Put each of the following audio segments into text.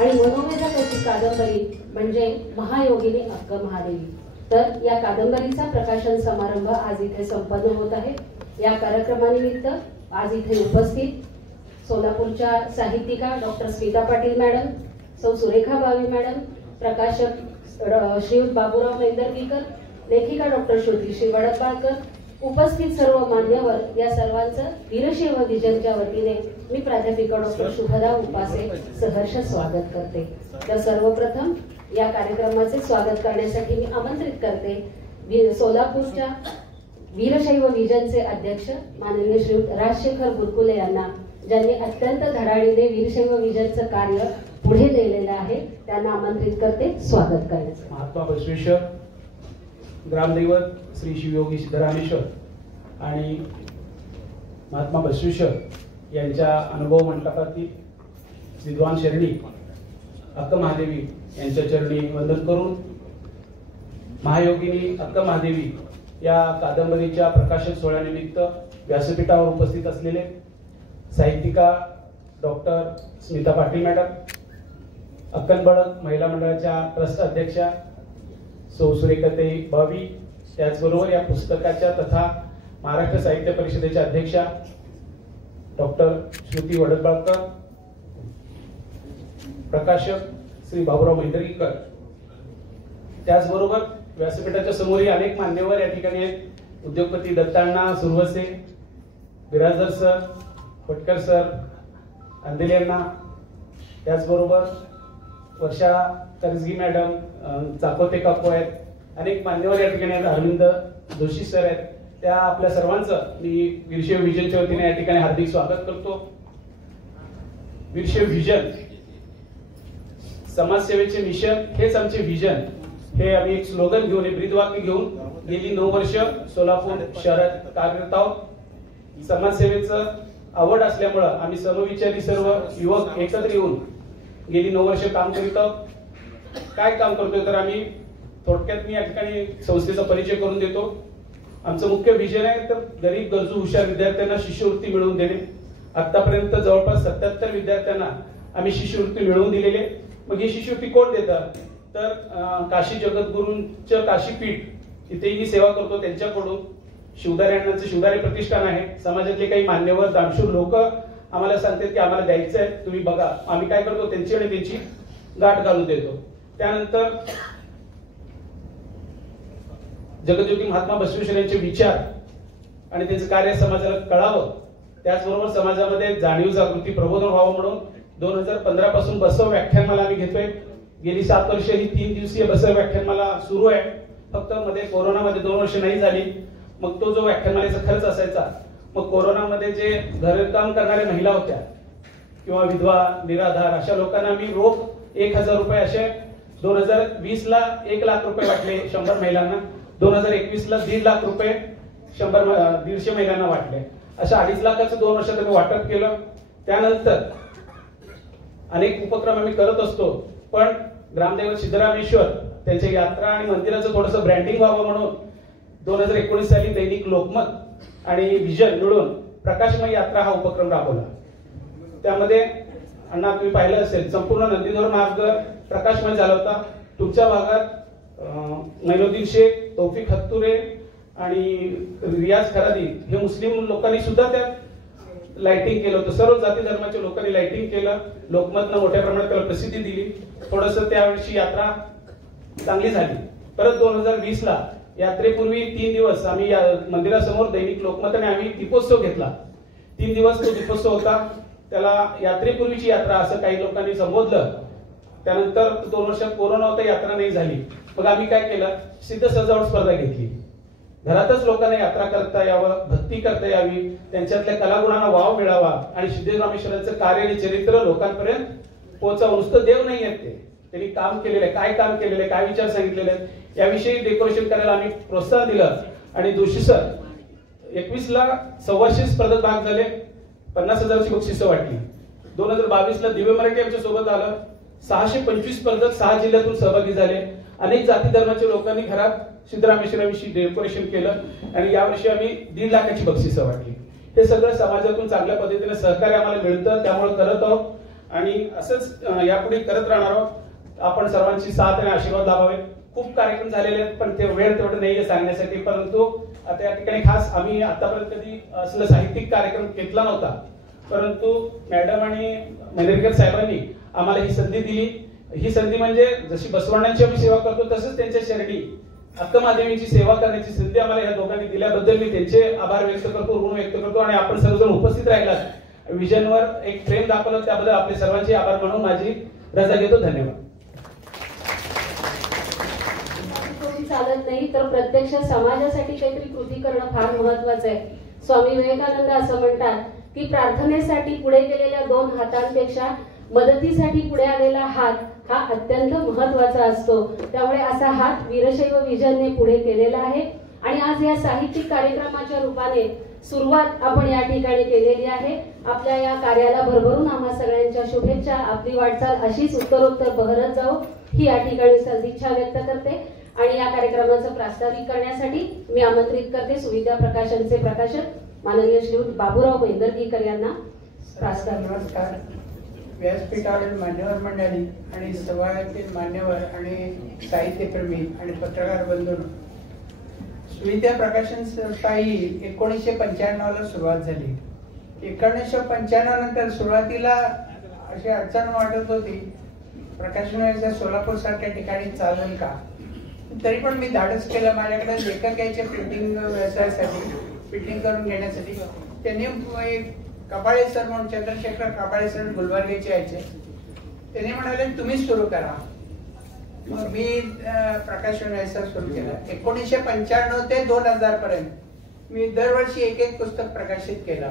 आणि मनोवेधकाची कादंबरी म्हणजे महायोगिनी अक्क महादेवी। तर या कादंबरीचा प्रकाशन समारंभ आज इथे संपन्न होत आहे। या कार्यक्रमानिमित्त आज इथे उपस्थित सोलापूरच्या साहित्यिका डॉक्टर स्मिता पाटील मॅडम, सौ सुरेखा बावी मॅडम, प्रकाशक श्रीयुत बाबूराव मेंदरगीकर, लेखिका डॉक्टर श्रुती वडदबाळकर, उपस्थित सर्व मान्यवर, या सर्वांचं वीरशैव विजनच्या वतीने मी प्राध्यापिका डॉक्टर शुभदा उपासे सहर्ष स्वागत करते। तर सर्वप्रथम या कार्यक्रमाचे स्वागत करण्यासाठी मी आमंत्रित करते सोलापूरच्या वीरशैव विजनचे अध्यक्ष माननीय श्रीयुत राजशेखर बुरकुले यांना, ज्यांनी अत्यंत धडाडीने वीरशैव विजनचं कार्य पुढे नेलेलं आहे। त्यांना आमंत्रित करते स्वागत करण्याचं। महात्मा बसवेश्वर, ग्रामदैवत श्री शिवयोगी सिद्धरामेश्वर आणि महात्मा बसवेश्वर यांच्या अनुभव मंडपातील विद्वान शरणी अक्क महादेवी यांच्या चरणी वंदन करून महायोगिनी अक्क महादेवी या कादंबरीच्या प्रकाशन सोहळ्यानिमित्त व्यासपीठावर उपस्थित असलेले साहित्यिका डॉक्टर स्मिता पाटील मॅडम, अक्कलबळक महिला मंडळाच्या ट्रस्ट अध्यक्षा सौ सुरेखाताई बावी, त्याचबरोबर या पुस्तकाच्या तथा महाराष्ट्र साहित्य परिषदेच्या अध्यक्षा डॉक्टर श्रुती वडदबाळकर, प्रकाशक श्री बाबूराव मेंदरगीकर, त्याचबरोबर व्यासपीठाच्या समोरही अनेक मान्यवर या ठिकाणी आहेत। उद्योगपती दत्तांना सुरवसे, बिराजदार सर, फटकर सर, अंदेल यांना, त्याचबरोबर वर्षा करजगी मॅडम, चाकोते काकू आहेत, अनेक मान्यवर या ठिकाणी आहेत, अरविंद जोशी सर आहेत। त्या आपल्या सर्वांचं मी वीरशैव विजनच्या वतीने या ठिकाणी हार्दिक स्वागत करतो। वीरशैव विजन समाजसेवेचे मिशन हेच आमचे विजन, हे आम्ही एक स्लोगन घेऊन, एक ब्रीदवाक्य घेऊन गेली 9 वर्ष सोलापूर शहरात कार्यरत आहोत। समाजसेवेचं आवड असल्यामुळे आम्ही समविचारी सर्व युवक एकत्र येऊन गेली 9 वर्ष काम करीत आहोत। काय काम करतोय तर आम्ही थोडक्यात मी या ठिकाणी संस्थेचा परिचय करून देतो। आमचं मुख्य विजन आहे तर गरीब गरजू हुशार विद्यार्थ्यांना शिष्यवृत्ती मिळवून देणे। आतापर्यंत जवळपास 77 विद्यार्थ्यांना आम्ही शिष्यवृत्ती मिळवून दिलेली। मग ही शिष्यवृत्ती कोण देतात तर काशी जगद्गुरूंचं काशीपीठ इथेही सेवा करतो त्यांच्याकडून। शिवदारे अण्णांचं शिवदारे प्रतिष्ठान आहे। समाजातले काही मान्यवर दानशूर लोक आम्हाला सांगतात की आम्हाला द्यायचं आहे, तुम्ही बघा। आम्ही काय करतो त्यांची आणि त्यांची गाठ घालून देतो। त्यानंतर जगज्योती महात्मा बसवेश्वर यांचे विचार आणि त्यांचे कार्य समाजाला कळावं, त्याचबरोबर समाजामध्ये जाणीव जागृती प्रबोधन व्हावं म्हणून 2015 पासून बसव व्याख्यानमाला आम्ही घेतोय। गेली 7 वर्ष ही 3 दिवसीय बसव व्याख्यानमाला सुरू आहे। फक्त मध्ये कोरोनामध्ये 2 वर्ष नाही झाली। मग तो जो व्याख्यानमालेचा खर्च असायचा, मग कोरोनामध्ये जे घरकाम करणाऱ्या महिला होत्या किंवा विधवा निराधार अशा लोकांना आम्ही रोख 1000 रुपये असे 2020 ला 1 लाख रुपये वाटले 100 महिलांना, 2021 ला 1.5 लाख रुपये 150 महिलांना वाटले। अशा 2.5 लाखाचं 2 वर्षात आम्ही वाटप केलं। त्यानंतर अनेक उपक्रम आम्ही करत असतो, पण ग्रामदैवत सिद्धरामेश्वर त्यांच्या यात्रा आणि मंदिराचं थोडंसं ब्रँडिंग व्हावं म्हणून 2019 साली दैनिक लोकमत आणि विजन मिळून प्रकाशमय यात्रा हा उपक्रम राबवला। त्यामध्ये अण्णा तुम्ही पाहिलं असेल संपूर्ण नंदीध्वज मार्ग प्रकाशमय झाला होता। तुमच्या भागात मैनुद्दीन शेख, तौफिक हत्तुरे आणि रियाज खरादी हे मुस्लिम लोकांनी सुद्धा त्यात लाइटिंग केलं होतं। सर्व जाती धर्माच्या लोकांनी लाइटिंग केलं। लोकमतनं मोठ्या प्रमाणात त्याला प्रसिद्धी दिली। थोडंसं त्यावेळी यात्रा चांगली झाली। परत 2020 ला यात्रेपूर्वी 3 दिवस आम्ही या मंदिरासमोर दैनिक लोकमताने आम्ही दीपोत्सव घेतला। 3 दिवस तो दीपोत्सव होता। त्याला यात्रेपूर्वीची यात्रा असं काही लोकांनी संबोधलं। त्यानंतर 2 वर्षात कोरोना होता, यात्रा नाही झाली। मग आम्ही काय केलं, सिद्ध सजावट स्पर्धा घेतली। घरातच लोकांना यात्रा करता यावं, भक्ती करता यावी, त्यांच्यातल्या कलागुणांना वाव मिळावा आणि सिद्धरामेश्वरांचं कार्य आणि चरित्र लोकांपर्यंत पोहोचावं। नुसतं देव नाही आहेत ते, त्यांनी काम केलेलं आहे, काय काम केलेलं आहे, काय विचार सांगितलेले आहेत याविषयी डेकोरेशन करायला आम्ही प्रोत्साहन दिलं। आणि जोशी सर 21 ला 125 स्पर्धेत भाग झाले, 50,000ची बक्षिसं वाटली। 2022 ला दिव्य मराठी आमच्या सोबत आलं। 625 स्पर्धक 6 जिल्ह्यातून सहभागी झाले। अनेक जाती धर्माच्या लोकांनी घरात सिद्धरामेश्वराविषयी डेकोरेशन केलं आणि यावर्षी आम्ही 1.5 लाखाची बक्षिसं वाटली। हे सगळं समाजातून चांगल्या पद्धतीने सहकार्य आम्हाला मिळतं, त्यामुळे करत आहोत। आणि असंच यापुढे करत राहणार आहोत. आपण सर्वांची साथ आणि आशीर्वाद लाभावे. खूप कार्यक्रम झालेले आहेत पण ते वेळ तेवढं नाही सांगण्यासाठी, परंतु आता या ठिकाणी खास आम्ही आतापर्यंत कधी असलं साहित्यिक कार्यक्रम घेतला नव्हता, परंतु मॅडम आणि मनेरकर साहेबांनी आम्हाला ही संधी दिली. ही संधी म्हणजे जशी बसवण्यांची आम्ही सेवा करतो तसंच त्यांच्या शरणी अक्कमहादेवीची सेवा करण्याची संधी आम्हाला या दोघांनी दिल्याबद्दल मी त्यांचे आभार व्यक्त करतो, ऋण व्यक्त करतो. आणि आपण सर्वजण उपस्थित राहिलात, विजनवर एक प्रेम दाखवलं, त्याबद्दल आपले सर्वांचे आभार मानून माझी रजा घेतो. धन्यवाद. चालत नाही तर प्रत्यक्ष समाजासाठी काहीतरी कृती करणं फार महत्वाचं आहे. स्वामी विवेकानंद असं म्हणतात की प्रार्थनेसाठी पुढे गेलेल्या 2 हातांपेक्षा मदतीसाठी पुढे आलेला हात हा अत्यंत महत्वाचा असतो. त्यामुळे असा हात वीरशैव विजनने पुढे केलेला आहे आणि आज या साहित्यिक कार्यक्रमाच्या रूपाने सुरुवात आपण या ठिकाणी केलेली आहे. आपल्या या कार्याला भरभरून आम्हा सगळ्यांच्या शुभेच्छा. आपली वाटचाल अशीच उत्तरोत्तर बहरत जाऊ ही या ठिकाणी सदिच्छा व्यक्त करते. आणि या कार्यक्रमाचं प्रास्ताविक करण्यासाठी मी आमंत्रित करते सुविद्या प्रकाशनचे प्रकाशक माननीय श्री बाबूराव बेंदरगीकर यांना. प्रास्ताविक. नमस्कार. व्यासपीठावरील मान्यवर मंडळी आणि सभागृहातील मान्यवर आणि साहित्यप्रेमी आणि पत्रकार बंधूंनो, सुविद्या प्रकाशन संस्था ही 1995 ला सुरुवात झाली. 1995 नंतर सुरुवातीला अशी अडचण वाटत होती, प्रकाशन व्यवसाय सोलापूर सारख्या ठिकाणी चालेल का. तरी पण मी धाडस केलं. माझ्याकडे लेखक यायचे प्रिंटिंग व्यवसायासाठी, प्रिंटिंग करून घेण्यासाठी. त्यांनी एक कपाळे सर म्हणून चंद्रशेखर कपाळे सर गुलबर्गेचे यायचे. त्यांनी म्हणाले तुम्ही सुरू करा. मग मी प्रकाशन व्यवसाय सुरू केला. 1995 ते 2000 पर्यंत मी दरवर्षी एक पुस्तक प्रकाशित केलं.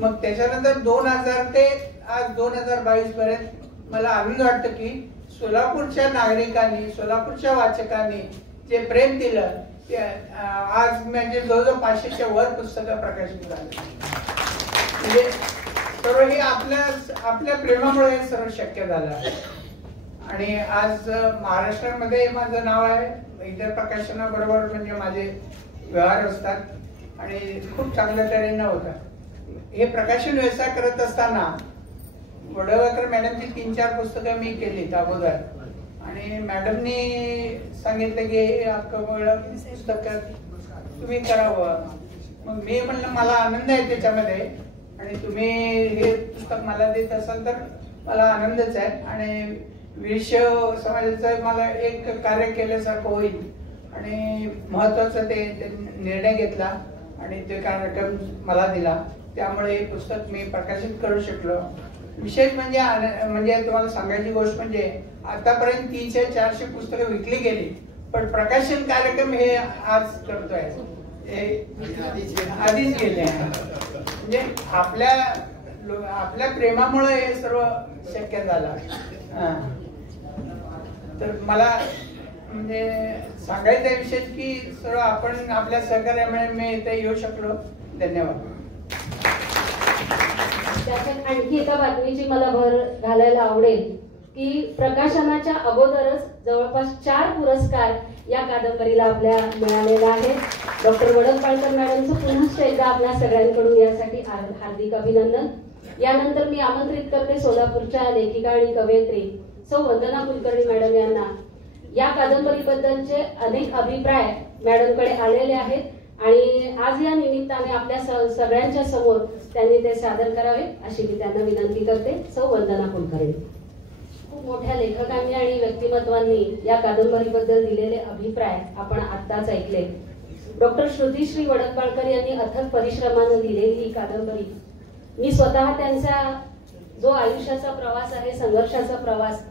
मग त्याच्यानंतर 2000 ते आज 2022 पर्यंत मला आनंद वाटतं की सोलापूरच्या नागरिकांनी, सोलापूरच्या वाचकांनी जे प्रेम दिलं ते आज म्हणजे जवळजवळ 500च्या वर पुस्तकं प्रकाशित झाली. म्हणजे सर्व हे आपल्या प्रेमामुळे हे सर्व शक्य झालं. आणि आज महाराष्ट्रामध्ये माझं नाव आहे. इतर प्रकाशनाबरोबर म्हणजे माझे व्यवहार असतात आणि खूप चांगल्या तऱ्हेनं होतात. हे प्रकाशन व्यवसाय करत असताना वडवळकर मॅडमची 3-4 पुस्तकं मी केली अगोदर. आणि मॅडमनी सांगितलं की हे पुस्तक तुम्ही करावं. मग मी म्हणलं मला आनंद आहे त्याच्यामध्ये आणि तुम्ही हे पुस्तक मला देत असाल तर मला आनंदच आहे. आणि वीरशैव समाजाचं मला एक कार्य केल्यासारखं होईल आणि महत्वाचं ते निर्णय घेतला आणि ते कार्यक्रम मला दिला. त्यामुळे हे पुस्तक मी प्रकाशित करू शकलो. विशेष म्हणजे तुम्हाला सांगायची गोष्ट म्हणजे आतापर्यंत 300-400 पुस्तकं विकली गेली, पण प्रकाशन कार्यक्रम हे आज करतोय. आधीच गेले. म्हणजे आपल्या प्रेमामुळे हे सर्व शक्य झालं. तर मला म्हणजे सांगायचं विषय की सर्व आपण आपल्या सहकार्यामुळे मी इथे येऊ शकलो. धन्यवाद. त्याच्यात आणखी एका बातमीची मला भर घालायला आवडेल की प्रकाशनाच्या अगोदरच जवळपास 4 पुरस्कार या कादंबरीला आपल्या मिळालेला आहे. डॉक्टर वडकपाळकर मॅडमचं पुन्हा एकदा आपल्या सगळ्यांकडून यासाठी हार्दिक अभिनंदन. यानंतर मी आमंत्रित करते सोलापूरच्या लेखिका आणि कवयित्री सौ वंदना कुलकर्णी मॅडम यांना. या कादंबरीबद्दलचे अनेक अभिप्राय मॅडमकडे आलेले आहेत आणि आज या निमित्ताने आपल्या सगळ्यांच्या समोर त्यांनी ते सादर करावे अशी मी त्यांना विनंती करते. सौ वंदना कुलकर्णी. खूप मोठ्या लेखकांनी आणि व्यक्तिमत्वांनी या कादंबरीबद्दल दिलेले अभिप्राय आपण आत्ताच ऐकले. डॉक्टर श्रुतिश्री वडकपाळकर यांनी अथक परिश्रमाने लिहिलेली ही कादंबरी मी स्वतः त्यांचा जो आयुष्याचा प्रवास आहे, संघर्षाचा प्रवास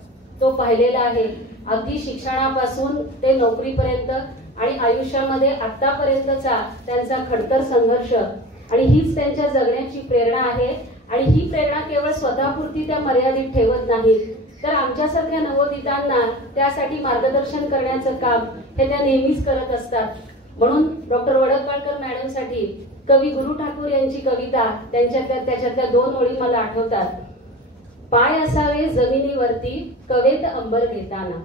तो पाहिलेला आहे. अगदी शिक्षणापासून ते नोकरीपर्यंत आणि आयुष्यामध्ये आतापर्यंतचा त्यांचा खडतर संघर्ष आणि हीच त्यांच्या जगण्याची प्रेरणा आहे. आणि ही प्रेरणा केवळ स्वतःपुरती त्या मर्यादित ठेवत नाहीत, तर आमच्यासारख्या नवोदितांना त्यासाठी मार्गदर्शन करण्याचं काम हे त्या नेहमीच करत असतात. म्हणून डॉक्टर वडकपाळकर मॅडमसाठी कवी गुरु ठाकूर यांची कविता त्याच्यातल्या 2 ओळी मला आठवतात. पाय असावे जमिनीवरती कवेत अंबर घेताना,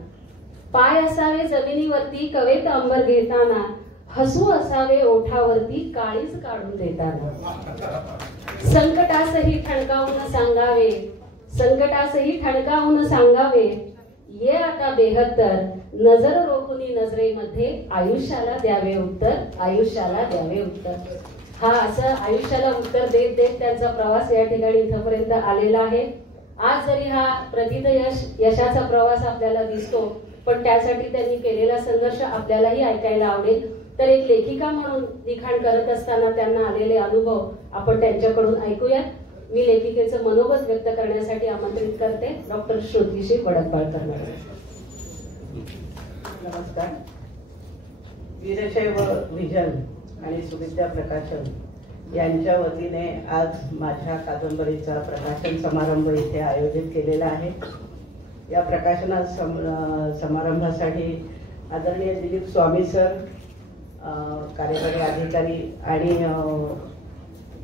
पाय असावे जमिनीवरती कवेत अंबर घेताना, हसू असावे ओठावरती काळीज काढून देताना, संकटासही ठणकावून सांगावे संकटासही ठणकावून सांगावे, ये आता बेहत्तर, नजर रोखुनी नजरेमध्ये आयुष्याला द्यावे उत्तर, आयुष्याला द्यावे उत्तर. हा असं आयुष्याला उत्तर देत देत त्यांचा प्रवास या ठिकाणी इथपर्यंत आलेला आहे. आज जरी हा प्रथित यशाचा प्रवास आपल्याला दिसतो, पण त्यासाठी त्यांनी केलेला संघर्ष आपल्यालाही ऐकायला आवडेल. तर एक लेखिका म्हणून लिखाण करत असताना त्यांना आलेले अनुभव आपण त्यांच्याकडून ऐकूया. मी लेखिकेचं मनोगत व्यक्त करण्यासाठी आमंत्रित करते डॉक्टर श्रुतीशी वडकपाळकर मॅडम. नमस्कार. वीरशैव विजन आणि सुविद्या प्रकाशन यांच्या वतीने आज माझ्या कादंबरीचा प्रकाशन समारंभ इथे आयोजित केलेला आहे. या प्रकाशना समारंभासाठी आदरणीय दिलीप स्वामी सर, कार्यकारी अधिकारी आणि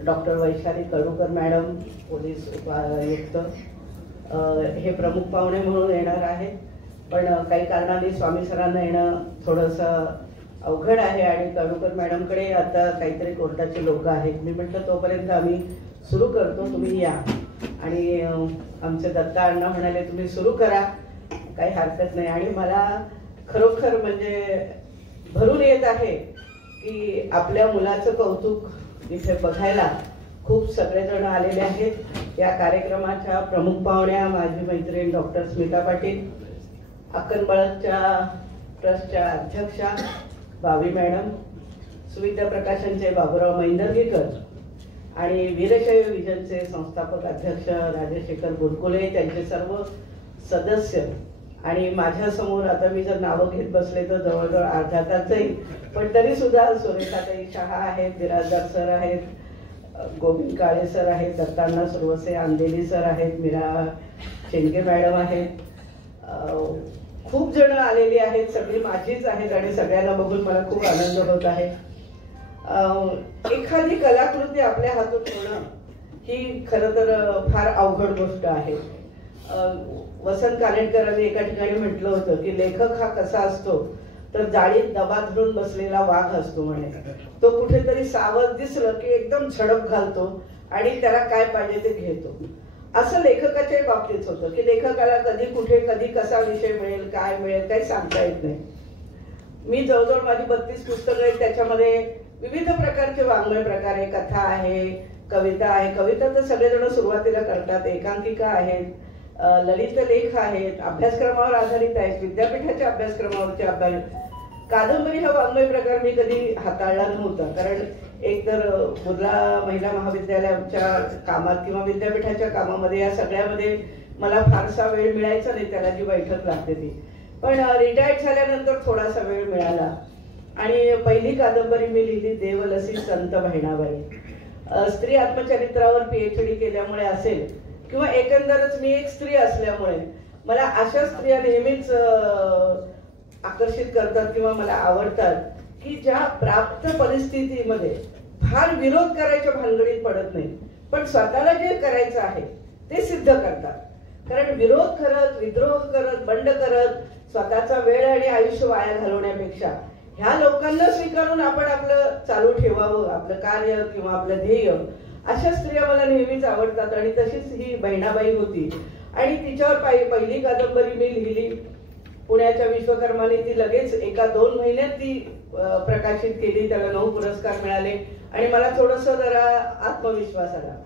doctor Vaishali Kadukar madam, police उपायुक्त हे प्रमुख पाहुणे म्हणून येणार आहेत. पण काही कारणाने स्वामी सरांना येणं थोडंसं अवघड आहे आणि कडूकर मॅडमकडे आता काहीतरी कोर्टाचे लोक आहेत. मी म्हटलं तोपर्यंत आम्ही सुरू करतो, तुम्ही या. आणि आमचे दत्ता अण्णा म्हणाले तुम्ही सुरू करा, काही हरकत नाही. आणि मला खरोखर म्हणजे भरून येत आहे की आपल्या मुलाचं कौतुक इथे बघायला खूप सगळेजण आलेले आहेत. या कार्यक्रमाच्या प्रमुख पाहुण्या माझी मैत्रीण डॉक्टर स्मिता पाटील, अक्कनबळच्या ट्रस्टच्या अध्यक्षा बावी मॅडम, सुविद्या प्रकाशनचे बाबूराव मैंदर्गीकर आणि वीरशैव विजनचे संस्थापक अध्यक्ष राजशेखर बुरकुले, त्यांचे सर्व सदस्य. आणि माझ्या समोर आता मी जर नावं घेत बसले तर जवळजवळ अर्धा तास जाईल, पण तरी सुद्धा सुरेखाताई शहा आहेत, बिराजदार सर आहेत, गोविंद काळे सर आहेत, दत्तांना सुरवसे अंधेली सर आहेत, मीरा शेंडगे मॅडम आहेत, खूप जण आलेली आहेत, सगळी माझीच आहेत आणि सगळ्यांना बघून मला खूप आनंद होत आहे. एखादी कलाकृती आपल्या हातून होणं ही खरं तर फार अवघड गोष्ट आहे. वसंत कानेटकरांनी एका ठिकाणी म्हटलं होतं की लेखक हा कसा असतो तर जाळीत दबा धरून बसलेला वाघ असतो म्हणे. तो कुठेतरी सावध दिसलं की एकदम झडप घालतो आणि त्याला काय पाहिजे ते घेतो. असं लेखकाच्याही बाबतीत होतं की लेखकाला कधी कुठे कधी कसा विषय मिळेल, काय मिळेल काही सांगता येत नाही. मी जवळजवळ माझी 32 पुस्तकं आहेत, त्याच्यामध्ये विविध प्रकारचे वाङ्मय प्रकार आहे, कथा आहे, कविता आहे. कविता तर सगळेजण सुरुवातीला करतात, एकांकिका आहेत, ललित लेख आहेत, अभ्यासक्रमावर आधारित आहेत, विद्यापीठाच्या अभ्यासक्रमावरचे अभ्यास. कादंबरी हा वाङ्मय प्रकार मी कधी हाताळला नव्हता, कारण एकतर बुर्ला महिला महाविद्यालयाच्या कामात किंवा विद्यापीठाच्या कामामध्ये या सगळ्यामध्ये मला फारसा वेळ मिळायचा नाही, त्याला जी बैठक लागते ती. पण रिटायर्ड झाल्यानंतर थोडासा वेळ मिळाला आणि पहिली कादंबरी मी लिहिली देवलसी संत बहिणाबाई. स्त्री आत्मचरित्रावर PhD केल्यामुळे असेल किंवा एकंदरच मी एक स्त्री असल्यामुळे मला अशा स्त्रिया नेहमीच आकर्षित करतात किंवा मला आवडतात की ज्या प्राप्त परिस्थितीमध्ये फार विरोध करायच्या भानगडीत पडत नाही, पण स्वतःला जे करायचं आहे ते सिद्ध करतात. कारण विरोध करत, विद्रोह करत, बंड करत स्वतःचा वेळ आणि आयुष्य वाया घालवण्यापेक्षा ह्या लोकांना स्वीकारून आपण आपलं चालू ठेवावं, आपलं कार्य किंवा आपलं ध्येय. अशा स्त्रिया मला नेहमीच आवडतात आणि तशीच ही बहिणाबाई होती. आणि तिच्यावर पहिली कादंबरी मी लिहिली पुण्याच्या विश्वकर्माने, ती लगेच 1-2 महिन्यात ती प्रकाशित केली, त्याला 9 पुरस्कार मिळाले आणि मला थोडस जरा आत्मविश्वास आला.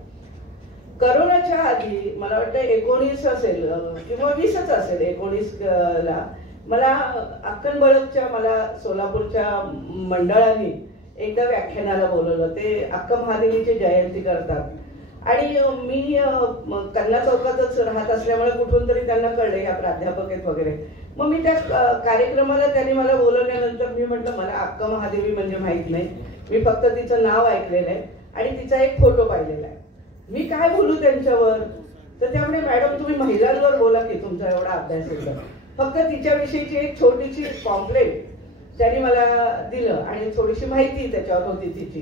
करोनाच्या आधी मला वाटतं 19 असेल किंवा 20च असेल, 19ला मला अक्कनबळच्या मला सोलापूरच्या मंडळाने एकदा व्याख्यानाला बोलवलं. ते अक्क महादेवीची जयंती करतात आणि मी कन्ना चौकातच राहत असल्यामुळे कुठून तरी त्यांना कळले ह्या प्राध्यापक आहेत वगैरे. मग मी त्या कार्यक्रमाला त्यांनी मला बोलवल्यानंतर मी म्हटलं मला अक्क महादेवी म्हणजे माहित नाही, मी फक्त तिचं नाव ऐकलेलं आहे आणि तिचा एक फोटो पाहिलेला आहे, मी काय बोलू त्यांच्यावर. तर त्यामुळे मॅडम तुम्ही महिलांवर बोला की तुमचा एवढा अभ्यास आहे. फक्त तिच्याविषयीची एक छोटीशी पॉम्पलेट त्यांनी मला दिलं आणि थोडीशी माहिती त्याच्यावर होती तिची,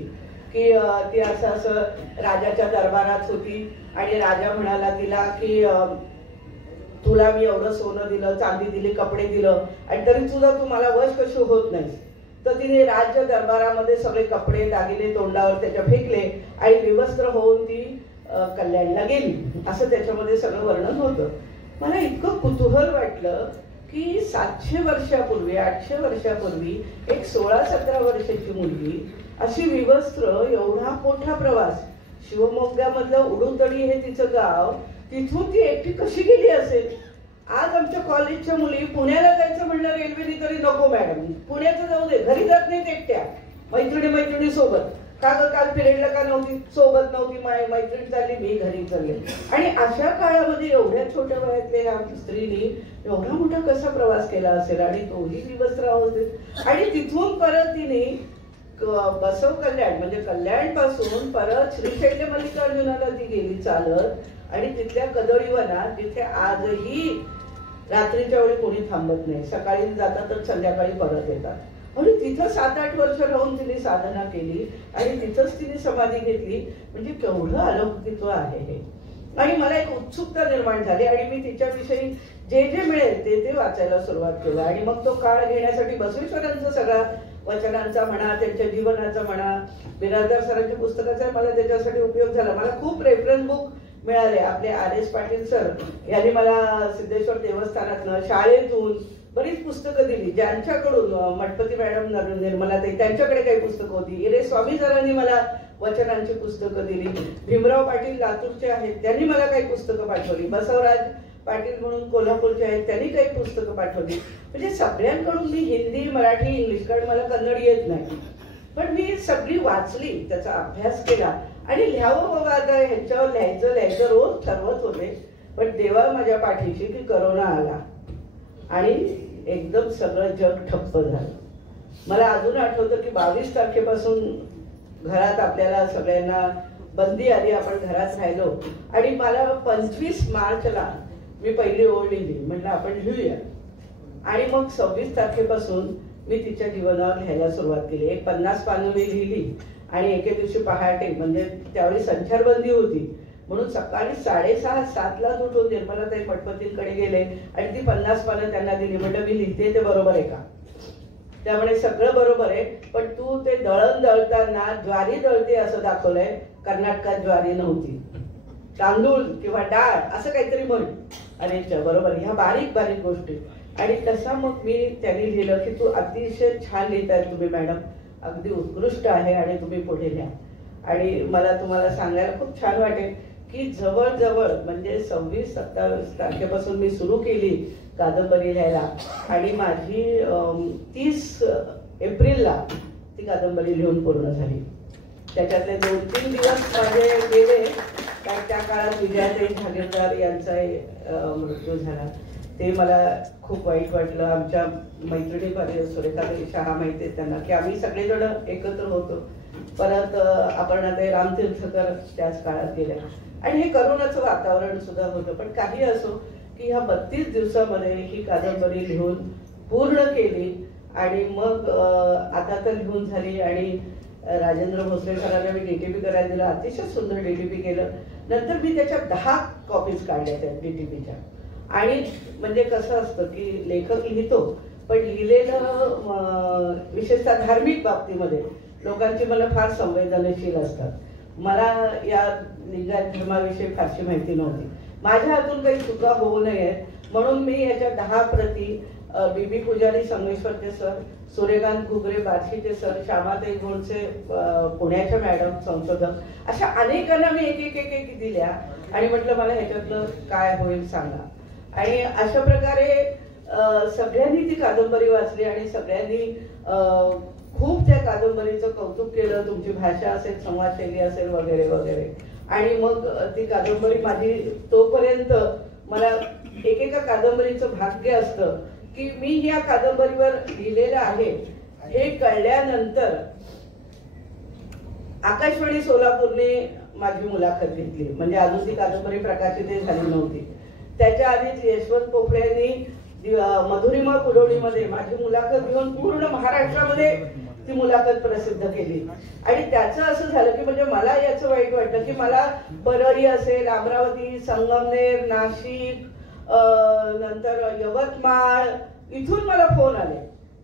की ती असं राजाच्या दरबारात होती आणि राजा म्हणाला तिला की तुला मी एवढं सोनं दिलं, चांदी दिली, कपडे दिलं आणि तरी तुझा तू मला वश कशी होत नाहीस. तर तिने राज्य दरबारामध्ये सगळे कपडे दागिने तोंडावर त्याच्या फेकले आणि विवस्त्र होऊन ती कल्याणला गेली, असं त्याच्यामध्ये सगळं वर्णन होतं. मला इतकं कुतूहल वाटलं की 700 वर्षापूर्वी 800 वर्षापूर्वी एक 16-17 वर्षाची मुलगी अशी विवस्त्र, एवढा मोठा प्रवास, शिवमोग्गामधलं उडुतडी हे तिचं गाव, तिथून ती एकटी कशी गेली असेल. आज आमच्या कॉलेजच्या मुली पुण्याला जायचं म्हणलं रेल्वेने तरी नको मॅडम, पुण्याचं जाऊ दे, घरी जात नाहीत एकट्या, मैत्रिणी सोबत. का ग काल पिरियडला का नव्हती, सोबत नव्हती, मैत्रीण चालली, मी घरी चालले. आणि अशा काळामध्ये एवढ्या छोट्या वयातल्या स्त्रीनी एवढा मोठा कसा प्रवास केला असेल, आणि तोही विवस्त्र अवस्थेत. आणि तिथून परत तिने बसव कल्याण म्हणजे कल्याण पासून परत श्रीशैल्य मल्लिकार्जुनाला ती गेली चालत, आणि तिथल्या कदळीवनात जिथे आजही रात्रीच्या वेळी कोणी थांबत नाही, सकाळी जातात तर संध्याकाळी परत येतात. आणि तिथं 7-8 वर्ष राहून तिने साधना केली आणि तिथंच तिने समाधी घेतली. म्हणजे केवढं अलौकिकत्व आहे हे. आणि मला एक उत्सुकता निर्माण झाली आणि मी तिच्याविषयी जे जे मिळेल ते वाचायला सुरुवात केलं. आणि मग तो काळ घेण्यासाठी बसवेश्वरांचा सगळा वचनांचा म्हणा, त्यांच्या जीवनाचा म्हणा, बिराजदार सरांच्या पुस्तकाचा मला त्याच्यासाठी उपयोग झाला. मला खूप रेफरन्स बुक मिळाले. आपले R.S. पाटील सर यांनी मला सिद्धेश्वर देवस्थानातनं, शाळेतून बरीच पुस्तकं दिली, ज्यांच्याकडून मठपती मॅडम निर्मलाताई त्यांच्याकडे काही पुस्तकं होती. इरे स्वामी सरांनी मला वचनांची पुस्तकं दिली. भीमराव पाटील लातूरचे आहेत, त्यांनी मला काही पुस्तकं पाठवली. बसवराज पाटील म्हणून कोल्हापूरचे आहेत, त्यांनी काही पुस्तकं पाठवली. म्हणजे सगळ्यांकडून मी हिंदी, मराठी, इंग्लिश, कारण मला कन्नड येत नाही, पण मी सगळी वाचली, त्याचा अभ्यास केला आणि लिहावं बाबा आता ह्याच्यावर लिहायचं रोज ठरवत होते. पण देवा माझ्या पाठीशी की करोना आला आणि एकदम सगळं जग ठप्प झालं. मला अजून आठवतं की 22 तारखेपासून घरात आपल्याला सगळ्यांना बंदी आली, आपण घरात राहिलो. आणि मला 25 मार्चला मी पहिली ओळ लिहिली, म्हटलं आपण लिहूया. आणि मग 26 तारखेपासून मी तिच्या जीवनावर लिहायला सुरुवात केली. एक 50 पानं मी लिहिली आणि एके दिवशी पहाटे, म्हणजे त्यावेळी संचारबंदी होती, म्हणून सकाळी 6:30-7ला उठून निर्मलाताई मठपतींकडे गेले आणि ती 50 पानं त्यांना दिली. म्हटलं मी लिहिते ते बरोबर आहे का? त्यामुळे सगळं बरोबर आहे, पण तू ते दळण दळताना ज्वारी दळते असं दाखवलंय, कर्नाटकात ज्वारी नव्हती, तांदूळ किंवा डाळ असं काहीतरी म्हण. अरे बरोबर, ह्या बारीक बारीक गोष्टी. आणि तसा मग मी त्यांनी लिहिलं की तू अतिशय छान लिहिताय तुम्ही मॅडम, अगदी उत्कृष्ट आहे आणि तुम्ही पुढे लिहा. आणि मला तुम्हाला सांगायला खूप छान वाटेल की जवळजवळ म्हणजे 26-27 तारखेपासून मी सुरू केली कादंबरी लिहायला आणि माझी 30 एप्रिलला ती कादंबरी लिहून पूर्ण झाली. त्याच्यातले 2-3 दिवस माझे गेले, कारण त्या काळात विजयाताई झागेरदार यांचा मृत्यू झाला. ते मला खूप वाईट वाटलं. आमच्या मैत्रिणी सुरेखाताई शहा माहिती आहे त्यांना की आम्ही सगळेजण एकत्र होतो. परत अपर्णाताई रामतीर्थकर त्याच काळात गेल्या आणि हे करोनाचं वातावरण सुद्धा होतं. पण काही असो की ह्या 32 दिवसामध्ये ही कादंबरी लिहून पूर्ण केली आणि मग आता तर लिहून झाली. आणि राजेंद्र भोसले सरांना मी DTP करायला दिलं, अतिशय सुंदर DTP केलं. नंतर मी त्याच्या 10 कॉपीज काढल्या त्या DTPच्या. आणि म्हणजे कसं असतं की लेखक लिहितो, पण लिहिलेलं विशेषतः धार्मिक बाबतीमध्ये लोकांची मला फार संवेदनशील असतात. मला या लिंगायत धर्माविषयी फारशी माहिती नव्हती. माझ्या हातून काही चुका होऊ नयेत म्हणून मी याच्या 10 प्रती बीबी पुजारी संगमेश्वरचे सर, सूर्यकांत घुगरे बार्शीचे सर, श्यामाताई गोंडसे पुण्याच्या मॅडम संशोधक, अशा अनेकांना मी एक दिल्या आणि म्हटलं मला ह्याच्यातलं काय होईल सांगा. आणि अशा प्रकारे सगळ्यांनी ती कादंबरी वाचली आणि सगळ्यांनी खूप त्या कादंबरीचं कौतुक केलं. तुमची भाषा असेल, संवादशैली असेल वगैरे वगैरे. आणि मग ती कादंबरी माझी तोपर्यंत मला एकेका कादंबरीचं भाग्य असतं की मी या कादंबरीवर लिहिलेलं आहे हे कळल्यानंतर आकाशवाणी सोलापूरने माझी मुलाखत घेतली. म्हणजे अजून ती कादंबरी प्रकाशित झाली नव्हती. त्याच्या आधीच यशवंत पोफळेंनी मधुरिमा पुरवणीमध्ये माझी मुलाखत घेऊन पूर्ण महाराष्ट्रामध्ये ती मुलाखत प्रसिद्ध केली. आणि त्याचं असं झालं की म्हणजे मला याचं वाईट वाटतं की मला परळी असेल, अमरावती, संगमनेर, नाशिक, नंतर यवतमाळ इथून मला फोन आले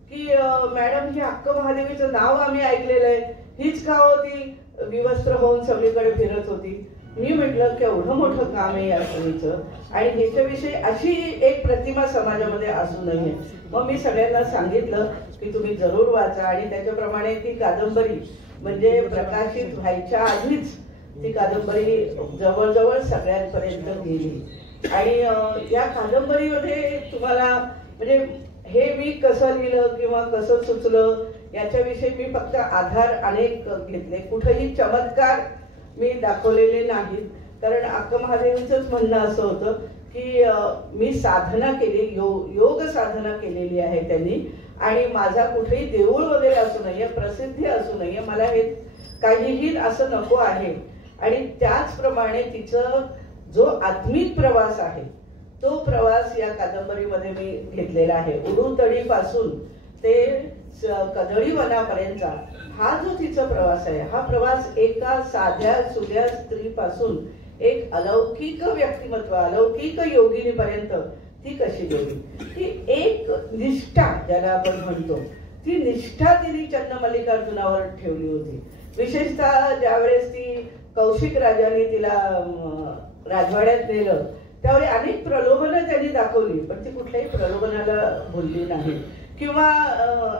की मॅडम ही अक्क महादेवीचं नाव आम्ही ऐकलेलं आहे, हीच का होती विवस्त्र होऊन सगळीकडे फिरत होती. मी म्हटलं की एवढं मोठं काम आहे या स्त्रीचं आणि ह्याच्याविषयी अशी एक प्रतिमा समाजामध्ये असू नये. मग मी सगळ्यांना सांगितलं की तुम्ही जरूर वाचा आणि त्याच्याप्रमाणे ती कादंबरी म्हणजे प्रकाशित व्हायच्या आधीच ती कादंबरी जवळजवळ सगळ्यांपर्यंत गेली. आणि या कादंबरीमध्ये तुम्हाला म्हणजे हे मी कसं लिहिलं किंवा कसं सुचलं याच्याविषयी मी फक्त आधार अनेक घेतले. कुठेही चमत्कार मी दाखवलेले नाहीत. कारण अक्का महादेवींचंच म्हणणं असं होतं की मी साधना केली, योग साधना केलेली आहे त्यांनी आणि माझा कुठेही देऊळ वगैरे असू नये, प्रसिद्धी असू नये, मला हे काहीही असं नको आहे. आणि त्याचप्रमाणे तिचं जो आत्मिक प्रवास आहे तो प्रवास या कादंबरीमध्ये मी घेतलेला आहे. उडूतळीपासून ते कदळीवनापर्यंतचा हा जो तिचा प्रवास आहे, हा प्रवास एका साध्या सुध्या स्त्रीपासून एक अलौकिक व्यक्तिमत्व, अलौकिक योगिनीपर्यंत ती कशी गेली. ती एक निष्ठा ज्याला आपण म्हणतो, ती निष्ठा तिने चन्नमल्लिकार्जुनावर ठेवली होती. विशेषतः ज्यावेळेस ती कौशिक राजाने तिला राजवाड्यात नेलं त्यावेळी अनेक प्रलोभनं त्यांनी दाखवली, पण ती कुठल्याही प्रलोभनाला बोलली नाही. किंवा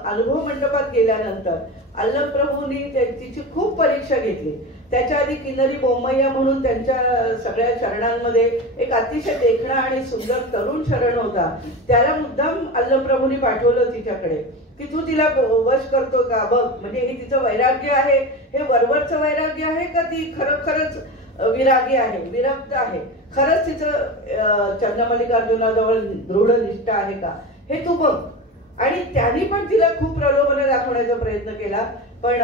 अनुभव मंडपात गेल्यानंतर अल्लप्रभूंनी तिची खूप परीक्षा घेतली. त्याच्या आधी किन्नरी बोम्मय्या म्हणून त्यांच्या सगळ्या शरणांमध्ये एक अतिशय देखणा आणि सुंदर तरुण शरण होता. त्याला मुद्दाम अल्लप्रभूंनी पाठवलं तिच्याकडे की तू तिला वश करतो का बघ, म्हणजे हे तिचं वैराग्य आहे, हे वरवरचं वैराग्य आहे का ती खरंच विरागी आहे, विरक्त आहे, खरंच तिचं चन्नमल्लिकार्जुनाजवळ दृढ निष्ठा आहे का हे तू बघ. आणि त्यांनी पण तिला खूप प्रलोभनं दाखवण्याचा प्रयत्न केला, पण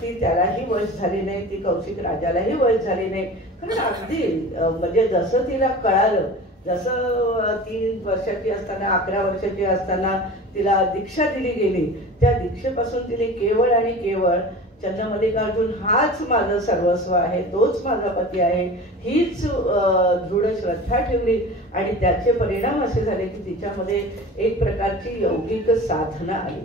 ती त्यालाही वश झाली नाही, ती कौशिक राजालाही वश झाली नाही. कारण अगदी म्हणजे जसं तिला कळालं, जसं 3 वर्षाची असताना 11 वर्षाची असताना तिला दीक्षा दिली गेली, त्या दीक्षेपासून तिने केवळ आणि केवळ चन्नमल्लिकार्जुन हाच माझं सर्वस्व आहे, तोच माझा पती आहे, हीच दृढ श्रद्धा ठेवली. आणि त्याचे परिणाम असे झाले की तिच्यामध्ये एक प्रकारची यौगिक साधना आली.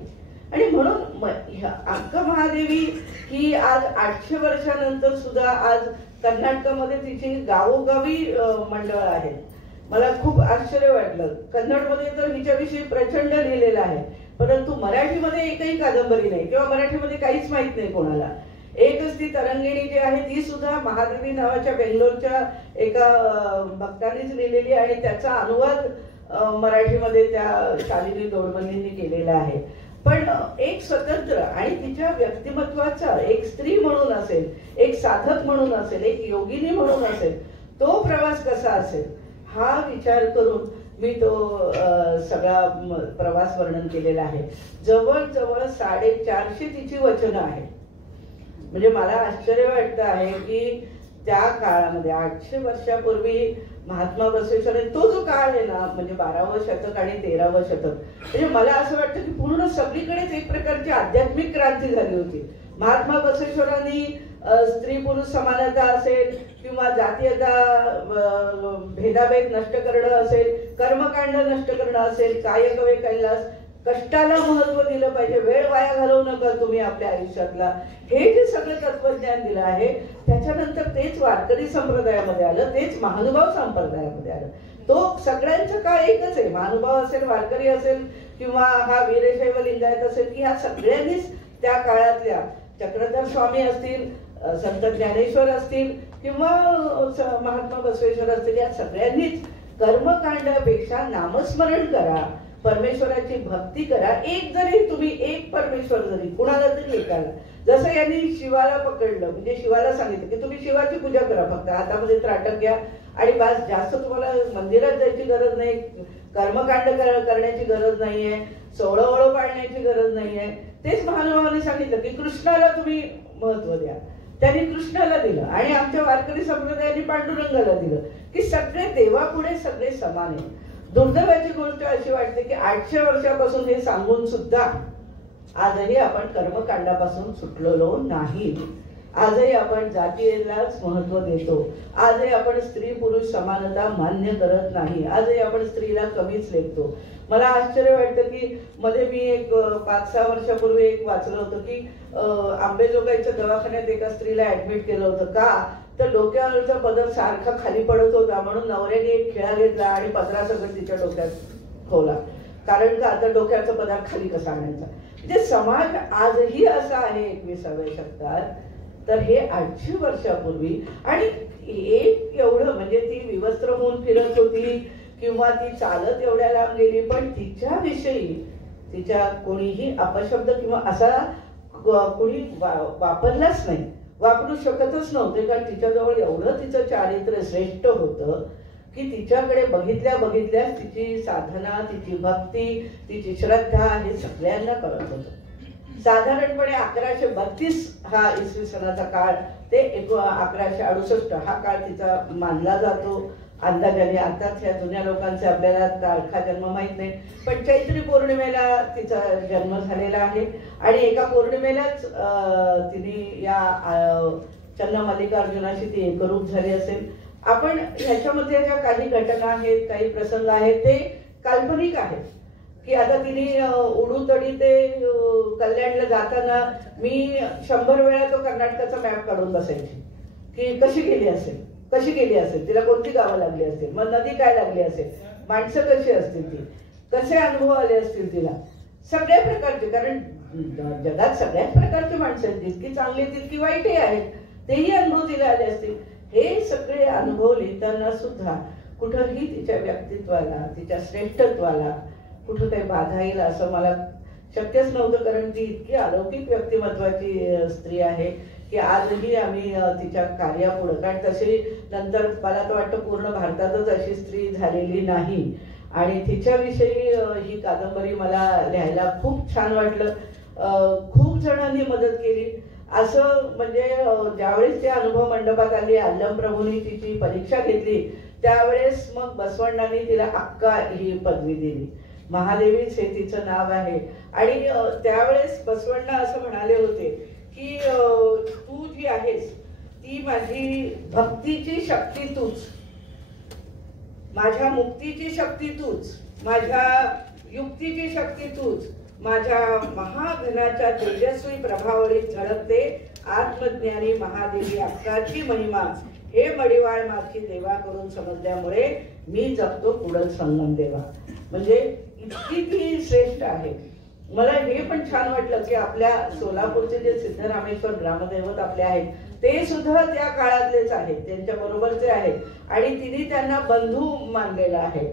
आणि म्हणून अक्का महादेवी ही आज 800 वर्षानंतर सुद्धा आज कर्नाटकामध्ये तिची गावोगावी मंडळ आहेत. मला खूप आश्चर्य वाटलं. कन्नडमध्ये तर हिच्याविषयी प्रचंड लिहिलेलं आहे, परंतु मराठीमध्ये एकही कादंबरी नाही किंवा मराठीमध्ये काहीच माहित नाही कोणाला. एकच ती तरंगिणी जी आहे ती सुद्धा महादेवी नावाच्या बेंगलोरच्या एका भक्तांनीच लिहिलेली आणि त्याचा अनुवाद मराठीमध्ये त्या शालिनी दोडबंदींनी केलेला आहे. पण एक स्वतंत्र आणि तिच्या व्यक्तिमत्वाचा एक स्त्री म्हणून असेल, एक साधक म्हणून असेल, एक योगिनी म्हणून असेल, तो प्रवास कसा असेल हा विचार करून मी तो सगळा प्रवास वर्णन केलेला आहे. जवळजवळ 450 तिची वचनं आहेत. म्हणजे मला आश्चर्य वाटतं आहे की त्या काळामध्ये 800 वर्षापूर्वी महात्मा बसवेश्वर तो जो काळ आहे ना, म्हणजे 12वं शतक आणि 13वं शतक, म्हणजे मला असं वाटतं की पूर्ण सगळीकडेच एक प्रकारची आध्यात्मिक क्रांती झाली होती. महात्मा बसवेश्वरांनी स्त्री पुरुष समानता असेल किंवा जातीयता भेदाभेद नष्ट करणं असेल, कर्मकांड नष्ट करणं असेल, कायकवे कैलास, कष्टाला महत्व दिलं पाहिजे, वेळ वाया घालवू नका तुम्ही आपल्या आयुष्यातला, हे जे सगळं तत्वज्ञान दिलं आहे. त्याच्यानंतर तेच वारकरी संप्रदायामध्ये आलं, तेच महानुभाव संप्रदायामध्ये आलं. तो सगळ्यांचा काळ एकच आहे. महानुभाव असेल, वारकरी असेल किंवा हा वीरशैव लिंगायत असेल, की ह्या सगळ्यांनीच त्या काळातल्या चक्रधर स्वामी असतील, संत ज्ञानेश्वर असतील किंवा महात्मा बसवेश्वर असतील, या सगळ्यांनीच कर्मकांडापेक्षा नामस्मरण करा, परमेश्वराची भक्ती करा. एक जरी तुम्ही एक परमेश्वर जरी कुणाला तरी एकाला, जसं यांनी शिवाला पकडलं, म्हणजे शिवाला सांगितलं की तुम्ही शिवाची पूजा करा, फक्त हातामध्ये त्राटक घ्या आणि बस, जास्त तुम्हाला मंदिरात जायची गरज नाही, कर्मकांड करण्याची गरज नाहीये, सोहळं पाळण्याची गरज नाहीये. तेच महानुभावांनी सांगितलं की कृष्णाला तुम्ही महत्व द्या. त्यांनी कृष्णाला दिलं आणि आमच्या वारकरी संप्रदायाने पांडुरंगाला दिलं की सगळे देवापुढे सगळे समान आहे. दुर्दैवाची गोष्ट अशी वाटते की 800 वर्षापासून हे सांगून सुद्धा आजही आपण कर्मकांडापासून सुटलेलो नाही. आजही आपण जातीयलाच महत्व देतो. आजही आपण स्त्री पुरुष समानता मान्य करत नाही. आजही आपण स्त्रीला कमीच लेखतो. मला आश्चर्य वाटतं की मध्ये मी एक 5-6 वर्षापूर्वी एक वाचलं होतं की आंबेजोगाईच्या दवाखान्यात एका स्त्रीला ऍडमिट केलं होतं. का तर डोक्यावरचा पदर सारखा खाली पडत होता, म्हणून नवऱ्याने एक खिळा घेतला आणि पदरासकट तिच्या डोक्यात ठेवला. कारण का आता डोक्याचा पदर खाली कसा आणायचा. म्हणजे समाज आजही असा आहे 21व्या शतकात. तर हे 800 वर्षापूर्वी, आणि एक एवढं म्हणजे ती विवस्त्र होऊन फिरत होती किंवा ती चालत एवढ्या लांब गेली, पण तिच्याविषयी तिच्या कोणीही अपशब्द किंवा असा कोणी वापरलाच नाही, वापरू शकतच नव्हते. कारण तिच्याजवळ एवढं तिचं चारित्र्य श्रेष्ठ होतं की तिच्याकडे बघितल्याच तिची साधना, तिची भक्ती, तिची श्रद्धा हे सगळ्यांना कळत होतं. साधारणपणे 1132 हा इसवी सनाचा काळ ते 1168 हा काळ तिचा मानला जातो अंदाजाने. आताच ह्या जुन्या लोकांचे आपल्याला तारखा जन्म माहित नाही, पण चैत्री पौर्णिमेला तिचा जन्म झालेला आहे. आणि एका पौर्णिमेलाच तिने या चन्न मल्लिकार्जुनाशी ती एकरूप झाली असेल. आपण ह्याच्यामध्ये ज्या काही घटना आहेत, काही प्रसंग आहेत ते काल्पनिक आहेत. की आता तिने उडुतडी ते कल्याणला जाताना मी 100 वेळा तो कर्नाटकाचा मॅप काढून बसायची की कशी गेली असेल, तिला कोणती गावं लागली असतील, मग नदी काय लागली असेल, माणसं कशी असतील, ती कसे अनुभव आले असतील तिला, सगळ्या प्रकारचे. कारण जगात सगळ्याच प्रकारची माणसं आहेत, जितकी चांगली तितकी वाईटही आहेत, तेही अनुभव तिला आले असतील. हे सगळे अनुभव लिहिताना सुद्धा कुठंही तिच्या व्यक्तित्वाला, तिच्या श्रेष्ठत्वाला कुठं काही बाधा येईल असं मला शक्यच नव्हतं. कारण ती इतकी अलौकिक व्यक्तिमत्वाची स्त्री आहे की आजही आम्ही तिच्या कार्यापुढं, कारण तशी नंतर मला तर वाटतं पूर्ण भारतातच अशी स्त्री झालेली नाही. आणि तिच्याविषयी ही कादंबरी मला लिहायला खूप छान वाटलं. खूप जणांनी मदत केली. असं म्हणजे ज्यावेळेस ते अनुभव मंडपात आली, अल्लम प्रभूंनी तिची परीक्षा घेतली, त्यावेळेस मग बसवण्णांनी तिला अक्का ही पदवी दिली. महादेवीच हे तिचं नाव आहे. आणि त्यावेळेस बसवण्णा असं म्हणाले होते की तू जी आहेस ती माझी भक्तीची शक्ती तूच, माझ्या मुक्तीची शक्ती तूच, माझ्या युक्तीची शक्ती तूच, माझ्या महाघनाच्या तेजस्वी प्रभावळीत झळकते आत्मज्ञानी महादेवी अक्काची महिमा. हे मडिवाळ माझी देवा करून समजल्यामुळे मी जगतो पुढं संगम देवा. म्हणजे इतकी ती श्रेष्ठ आहे. मला हे पण छान वाटलं की आपल्या सोलापूरचे जे सिद्धरामेश्वर ग्रामदैवत आपले आहेत ते सुद्धा त्या काळातलेच आहेत, त्यांच्या बरोबरचे आहेत. आणि तिने त्यांना बंधू मानलेला आहे.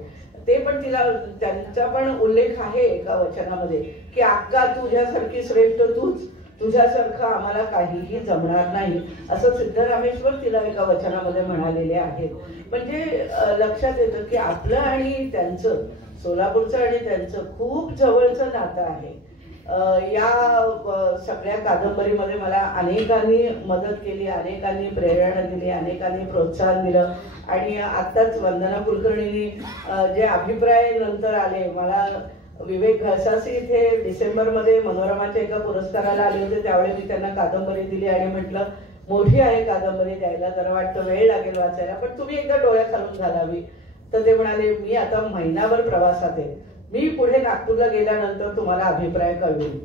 ते पण तिला त्यांचा पण उल्लेख आहे एका वचनामध्ये की अक्का तुझ्यासारखी श्रेष्ठ तूच, तुझ्यासारखं आम्हाला काहीही जमणार नाही, असं सिद्धरामेश्वर तिला एका वचनामध्ये म्हणालेले आहेत. म्हणजे लक्षात येतं की आपलं आणि त्यांचं, सोलापूरचं आणि त्यांचं खूप जवळचं नातं आहे. या सगळ्या कादंबरीमध्ये मला अनेकांनी मदत केली, अनेकांनी प्रेरणा दिली, अनेकांनी प्रोत्साहन दिलं. आणि आत्ताच वंदना कुलकर्णींनी जे अभिप्राय नंतर आले, मला विवेक घळसासी इथे डिसेंबरमध्ये मनोरमाच्या एका पुरस्काराला आले होते, त्यावेळी मी त्यांना कादंबरी दिली आणि म्हटलं मोठी आहे कादंबरी, द्यायला जरा वाटतं वेळ लागेल वाचायला, पण तुम्ही एकदा डोळ्या खालून घालावी. तर ते म्हणाले मी आता महिनाभर प्रवासात आहे, मी पुढे नागपूरला गेल्यानंतर तुम्हाला अभिप्राय कळवेल.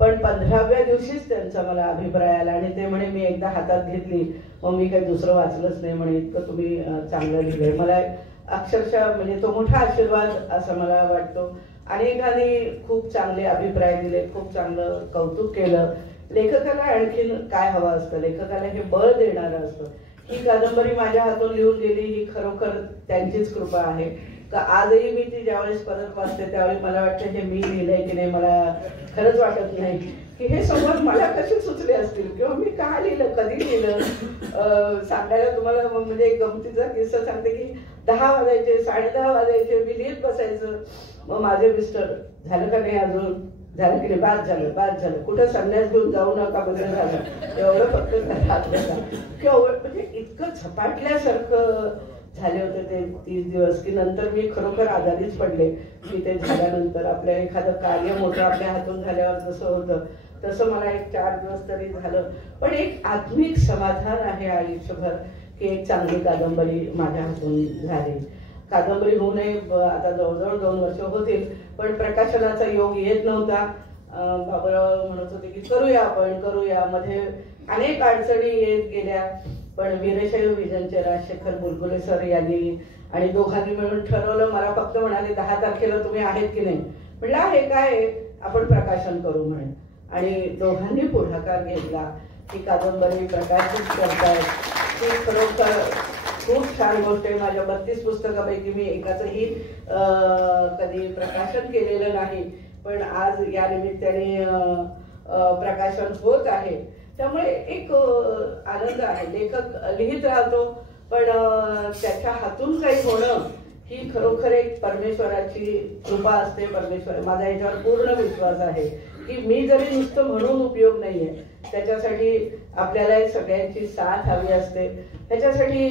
पण 15व्या दिवशीच त्यांचा मला अभिप्राय आला आणि ते म्हणे मी एकदा हातात घेतली मग मी काही दुसरं वाचलंच नाही म्हणे, इतकं तुम्ही चांगलं लिहिलंय. मला अक्षरशः म्हणजे तो मोठा आशीर्वाद असं मला वाटतो. अनेकांनी खूप चांगले अभिप्राय दिले, खूप चांगलं कौतुक केलं. लेखकाला आणखीन काय हवं असतं, लेखकाला हे बळ देणारं असतं. ही कादंबरी माझ्या हातून लिहून गेली ही खरोखर त्यांचीच कृपा आहे. का आजही मी ती ज्यावेळेस परत वाचते त्यावेळी मला वाटतं हे मी लिहिलंय की नाही, मला खरंच वाटत नाही की हे संवाद मला कसे सुचले असतील किंवा मी का लिहिलं, कधी लिहिलं. सांगायला तुम्हाला म्हणजे एक गमतीचा किस्सा सांगते की 10 वाजायचे, 10:30 वाजायचे, मी लिहित बसायचं. मग माझे मिस्टर झालं का नाही अजून, झालं की नाही, बाद झालं, कुठं संन्यास घेऊन जाऊ नका, बदल झालं, एवढं फक्त म्हणजे इतकं झपाटल्यासारखं झाले होते ते 30 दिवस की नंतर मी खरोखर आजारीच पडले. की ते झाल्यानंतर आपल्या एखादं कार्य मोठं आपल्या हातून झाल्यावर जसं होतं तसं मला एक 4 दिवस तरी झालं. पण एक आत्मिक समाधान आहे आयुष्यभर की एक चांगली कादंबरी माझ्या हातून झाली. कादंबरी होऊ नये आता जवळजवळ 2 वर्ष होतील, पण प्रकाशनाचा योग येत नव्हता. बाबूराव म्हणत होते की करूया आपण, मध्ये अनेक अडचणी येत गेल्या. पण वीरशैव विजनचे राजशेखर बुलबुले सर यांनी आणि दोघांनी मिळून ठरवलं. मला फक्त म्हणाले 10 तारखेला तुम्ही आहेत की नाही. म्हटलं आहे, काय आपण प्रकाशन करू म्हणे. आणि दोघांनी पुढाकार घेतला. ती कादंबरी प्रकाशित करतायत. ती खरोखर खूप छान गोष्ट आहे. माझ्या 32 पुस्तकापैकी मी एकाचंही कधी प्रकाशन केलेलं नाही, पण आज या निमित्ताने प्रकाशन होत आहे. त्यामुळे एक आनंद आहे. लेखक लिहित राहतो, पण त्याच्या हातून काही होणं ही खरोखर एक परमेश्वराची कृपा असते. परमेश्वर, माझा याच्यावर पूर्ण विश्वास आहे की मी जरी नुसतं म्हणून उपयोग नाहीये, त्याच्यासाठी आपल्याला सगळ्यांची साथ हवी असते. त्याच्यासाठी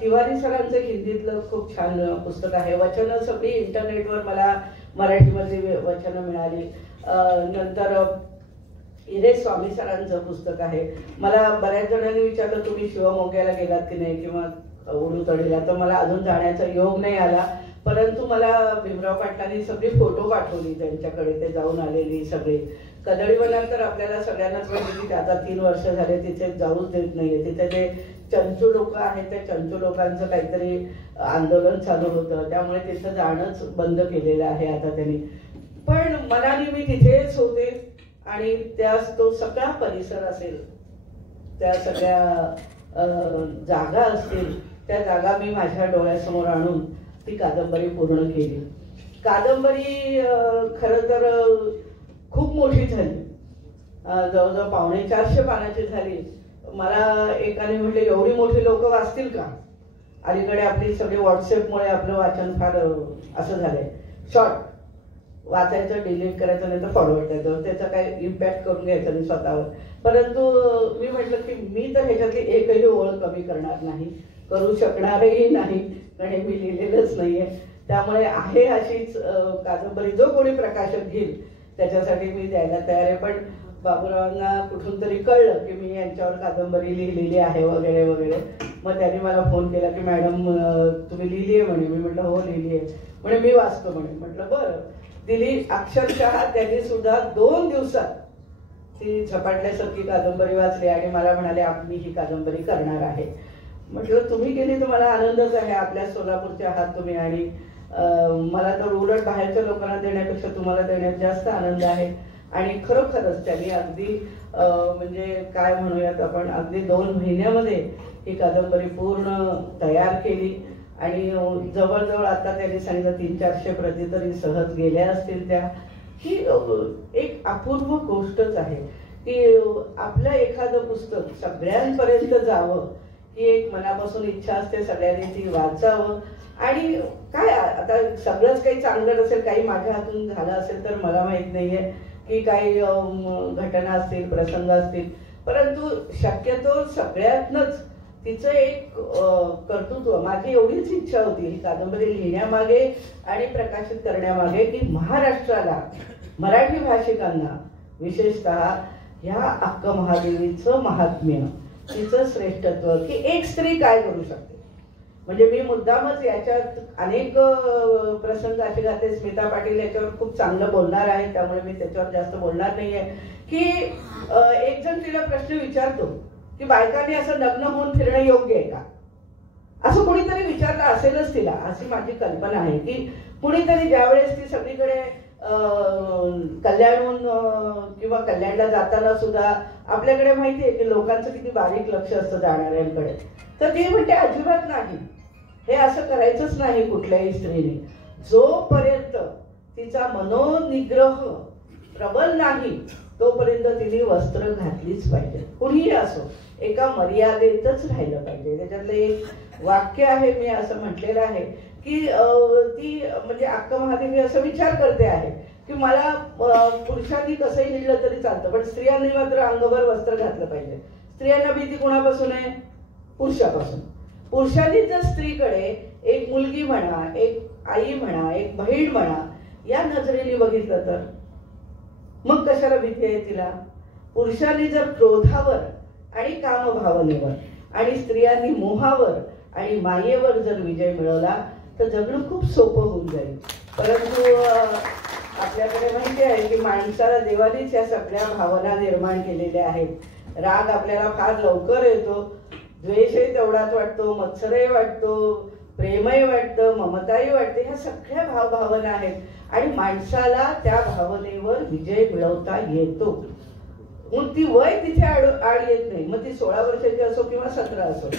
तिवारी सरांचं हिंदीतलं खूप छान पुस्तक आहे. वचनं सगळी इंटरनेटवर मला मराठीमध्ये वचनं मिळाली. नंतर हिरे स्वामी सरांचं पुस्तक आहे. मला बऱ्याच जणांनी विचारलं तुम्ही शिवमोग्याला गेलात की नाही किंवा उडुतडीला, तर मला अजून जाण्याचा योग नाही आला. परंतु मला भीमराव पाटलांनी सगळी फोटो पाठवली त्यांच्याकडे, ते जाऊन आलेली सगळी. कदळीवनात तर आपल्याला सगळ्यांनाच माहिती की आता 3 वर्ष झाले तिथे जाऊच देत नाहीये. तिथे ते चंचू लोक आहेत, त्या चंचू लोकांचं काहीतरी आंदोलन चालू होतं, त्यामुळे तिथं जाणंच बंद केलेलं आहे आता त्यांनी. पण मनाने मी तिथेच होते आणि तो सगळा परिसर असेल, त्या सगळ्या जागा असतील, त्या जागा मी माझ्या डोळ्यासमोर आणून ती कादंबरी पूर्ण केली. कादंबरी खरं तर खूप मोठी झाली, जवळजवळ 450 पानाची झाली. मला एकाने म्हटलं एवढी मोठी लोक वाचतील का. अलीकडे आपली सगळी व्हॉट्सअपमुळे आपलं वाचन फार असं झालंय, शॉर्ट वाचायचं, डिलीट करायचं, नाही तर फॉरवर्ड करायचं, त्याचा काही इम्पॅक्ट करून घ्यायचा नाही स्वतःवर. परंतु मी म्हटलं की मी तर ह्याच्यातली एकही ओळ कमी करणार नाही, करू शकणारही नाही, कारण हे मी लिहिलेलंच नाहीये. त्यामुळे आहे अशीच कादंबरी जो कोणी प्रकाशक घेईल त्याच्यासाठी मी द्यायला तयार आहे. पण बाबूरावांना कुठून तरी कळलं की मी यांच्यावर कादंबरी लिहिलेली आहे वगैरे वगैरे. मग त्यांनी मला फोन केला की मॅडम तुम्ही लिहिली आहे म्हणे. मी म्हटलं हो लिहिली आहे म्हणे, मी वाचतो म्हणे. म्हटलं बरं. दिली. अक्षरशः त्यांनी सुद्धा 2 दिवसात ती झपाटल्यासारखी कादंबरी वाचली आणि मला म्हणाले मी ही कादंबरी करणार आहे. म्हटलं तुम्ही केली तर मला आनंदच आहे. आपल्या सोलापूरचे आहात तुम्ही आणि मला तर उलट बाहेरच्या लोकांना देण्यापेक्षा तुम्हाला देण्यात जास्त आनंद आहे. आणि खरोखरच त्यांनी अगदी म्हणजे काय म्हणूयात आपण, अगदी 2 महिन्यामध्ये ही कादंबरी पूर्ण तयार केली. आणि जवळजवळ आता त्यांनी सांगितलं 300-400 प्रती तरी सहज गेल्या असतील त्या. ही एक अपूर्व गोष्टच आहे की आपलं एखादं पुस्तक सगळ्यांपर्यंत जावं ही एक मनापासून इच्छा असते. सगळ्यांनी ती वाचावं. आणि काय आता सगळंच काही चांगलं नसेल, काही माझ्या हातून झालं असेल तर मला माहित नाहीये की काही घटना असतील, प्रसंग असतील, परंतु शक्यतो सगळ्यातनच तिचं एक कर्तृत्व. माझी एवढीच इच्छा होती ही कादंबरी लिहिण्यामागे आणि प्रकाशित करण्यामागे की महाराष्ट्राला, मराठी भाषिकांना विशेषतः ह्या अक्क महादेवीचं महात्म्य, तिचं श्रेष्ठत्व, की एक स्त्री काय करू शकते. म्हणजे मी मुद्दामच याच्यात अनेक प्रसंग असे घातले. स्मिता पाटील याच्यावर खूप चांगलं बोलणार आहे, त्यामुळे मी त्याच्यावर जास्त बोलणार नाहीये. की एक जण तिला प्रश्न विचारतो की बायकांनी असं लग्न होऊन फिरणं योग्य आहे का, असं कोणीतरी विचारलं असेलच तिला, अशी माझी कल्पना आहे. की कुणीतरी ज्यावेळेस ती सगळीकडे कल्याणहून किंवा कल्याणला जाताना सुद्धा आपल्याकडे माहितीये की लोकांचं किती बारीक लक्ष असतं जाणाऱ्यांकडे, तर ती म्हणते अजिबात नाही, हे असं करायचंच नाही कुठल्याही स्त्रीने. जोपर्यंत तिचा मनोनिग्रह प्रबल नाही तोपर्यंत तिने वस्त्र घातलीच पाहिजे, कुणीही असो, एका मर्यादेतच राहिलं पाहिजे. त्याच्यातलं एक वाक्य आहे, मी असं म्हटलेलं आहे की ती म्हणजे अक्क महादेवी असं विचार करते आहे की मला पुरुषांनी कसंही लिहिलं तरी चालतं, पण स्त्रियांनी मात्र अंगभर वस्त्र घातलं पाहिजे. स्त्रियांना भीती कोणापासून आहे, पुरुषापासून. पुरुषांनी जर स्त्रीकडे एक मुलगी म्हणा, एक आई म्हणा, एक बहीण म्हणा या नजरेने बघितलं तर मग कशाला भीती आहे तिला. पुरुषांनी जर क्रोधावर आणि कामभावनेवर आणि स्त्रियांनी मोहावर आणि मायेवर जर विजय मिळवला तर जगणं खूप सोपं होऊन जाईल. परंतु आपल्याकडे माहिती आहे की माणसाला देवानीच या सगळ्या भावना निर्माण केलेल्या आहेत. राग आपल्याला फार लवकर येतो द्वेषही तेवढाच वाटतो, मत्सरही वाटतो, प्रेमही वाटतं, ममताही वाटते. ह्या सगळ्या भावभावना आहेत आणि माणसाला त्या भावनेवर विजय मिळवता येतो. मग ती वय तिथे आड येत नाही. मग ती 16 वर्षाची असो किंवा 17 असो.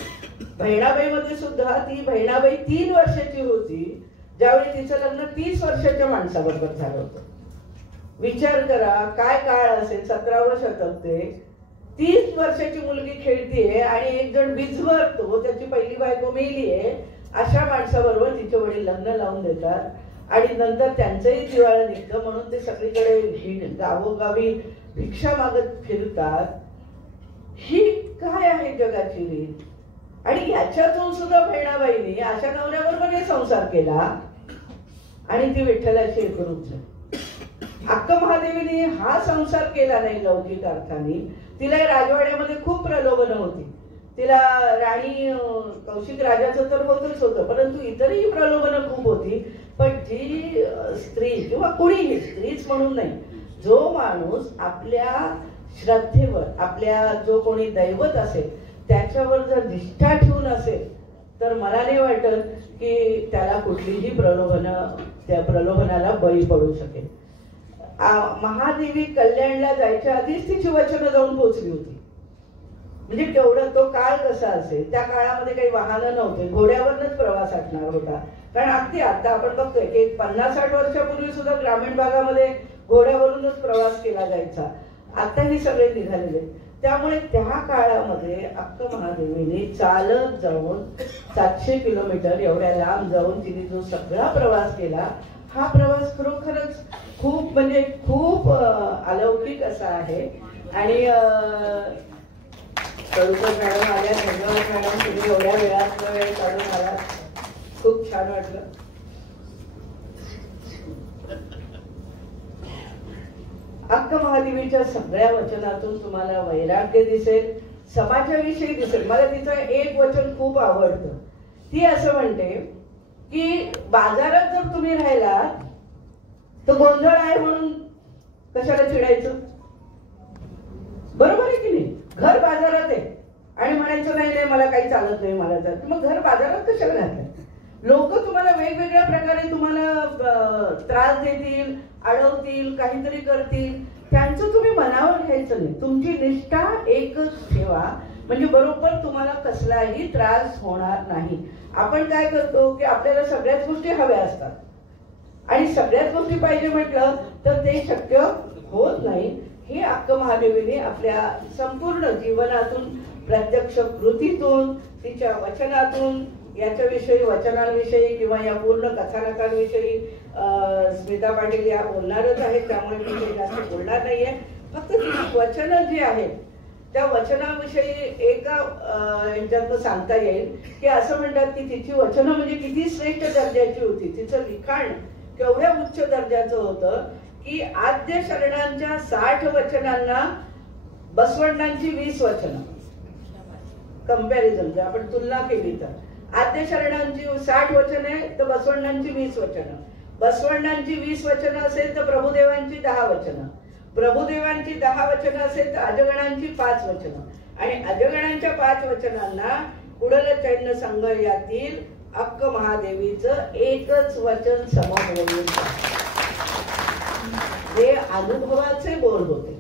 बहिणाबाईमध्ये सुद्धा ती बहिणाबाई 3 वर्षाची होती ज्यावेळी तिचं लग्न 30 वर्षाच्या माणसाबरोबर झालं होतं. विचार करा काय काळ असेल. 17वं शतक ते 30 वर्षाची मुलगी खेळतीये आणि एक जण बिझवरतो, त्याची पहिली बायको मेलीये, अशा माणसाबरोबर तिचे वडील लग्न लावून देतात आणि नंतर त्यांचंही दिवाळं निघतं म्हणून ते सगळीकडे गावोगावी भिक्षा मागत फिरतात. ही काय आहे जगाची रीत. आणि याच्यातून सुद्धा बहिणाबाईंनी अशा नवऱ्याबरोबर संसार केला आणि ती विठ्ठलाची एकरूप झाली. अक्का महादेवीने हा संसार केला नाही लौकिक अर्थाने. तिला राजवाड्यामध्ये खूप प्रलोभन होती. तिला राणी कौशिक राजाचं तर होतच होतं, परंतु इतरही प्रलोभन खूप होती. पण जी स्त्री किंवा कुणीही, स्त्रीच म्हणून नाही, जो माणूस आपल्या श्रद्धेवर, आपल्या जो कोणी दैवत असेल त्याच्यावर जर निष्ठा ठेवून असेल तर मला नाही वाटत की त्याला कुठलीही त्या प्रलोभनाला बळी पडू शकेल. महादेवी कल्याणला जायच्या आधीच तिची वचनं जाऊन पोहोचली होती. म्हणजे तेवढं तो काळ कसा असेल. त्या काळामध्ये काही वाहनं नव्हते, घोड्यावरच प्रवास असणार होता. कारण अगदी आता आपण बघतोय की 50-60 वर्षापूर्वी सुद्धा ग्रामीण भागामध्ये घोड्यावरूनच प्रवास केला जायचा. आता हे सगळे निघालेले. त्यामुळे त्या काळामध्ये अक्का महादेवीने चालत जाऊन 700 किलोमीटर एवढ्या लांब जाऊन तिने जो सगळा प्रवास केला, हा प्रवास खरोखरच खूप म्हणजे खूप अलौकिक असा आहे. आणि कळूकर मॅडम आल्या, धन्यवाद मॅडम, तुम्ही एवढ्या वेळात वेळ काढून आला, खूप छान वाटलं. अक्का महादेवीच्या सगळ्या वचनातून तुम्हाला वैराग्य दिसेल, समाजाविषयी दिसेल. मला तिचं एक वचन खूप आवडतं. ती असं म्हणते की बाजारात जर तुम्ही राहिलात तर गोंधळ आहे म्हणून कशाला चिडायचं. बरोबर आहे की नाही. घर बाजारात आहे आणि म्हणायचं नाही नाही मला काही चालत नाही, मला चालत, मग घर बाजारात कशाला घातलं. लोक तुम्हाला वेगवेगळ्या प्रकारे तुम्हाला त्रास देतील, अडवतील, काहीतरी करतील, त्यांचं तुम्ही मनावर घ्यायचं नाही. तुमची निष्ठा एकच ठेवा, म्हणजे बरोबर तुम्हाला कसलाही त्रास होणार नाही. आपण काय करतो की आपल्याला सगळ्याच गोष्टी हव्या असतात आणि सगळ्याच गोष्टी पाहिजे म्हटलं तर ते शक्य होत नाही. हे अक्का महादेवीने आपल्या संपूर्ण जीवनातून, प्रत्यक्ष कृतीतून, तिच्या वचनातून, याच्याविषयी वचनांविषयी किंवा या पूर्ण कथानकांविषयी स्मिता पाटील या बोलणारच आहेत, त्यामुळे मी ते जास्त बोलणार नाहीये. फक्त ती वचनं जी आहेत त्या वचनाविषयी एका ह्याच्यातनं सांगता येईल की असं म्हणतात की तिची वचनं म्हणजे किती श्रेष्ठ दर्जाची होती. तिचं लिखाण केवढ्या उच्च दर्जाचं होतं की आद्य शरणांच्या 60 वचनांना बसवण्णांची 20 वचनं, कंपॅरिझन जर आपण तुलना केली तर आद्य शरणांची 60 वचने तर बसवण्णांची 20 वचनं. बसवण्णांची 20 वचनं असेल तर प्रभुदेवांची 10 वचनं. प्रभुदेवांची 10 वचनं असेल तर अजगणांची 5 वचनं. आणि अजगणांच्या 5 वचनांना कुडल चैन्य संघ यातील अक्का महादेवीचं एकच वचन समहोईल. हे अनुभवाचे बोल होते,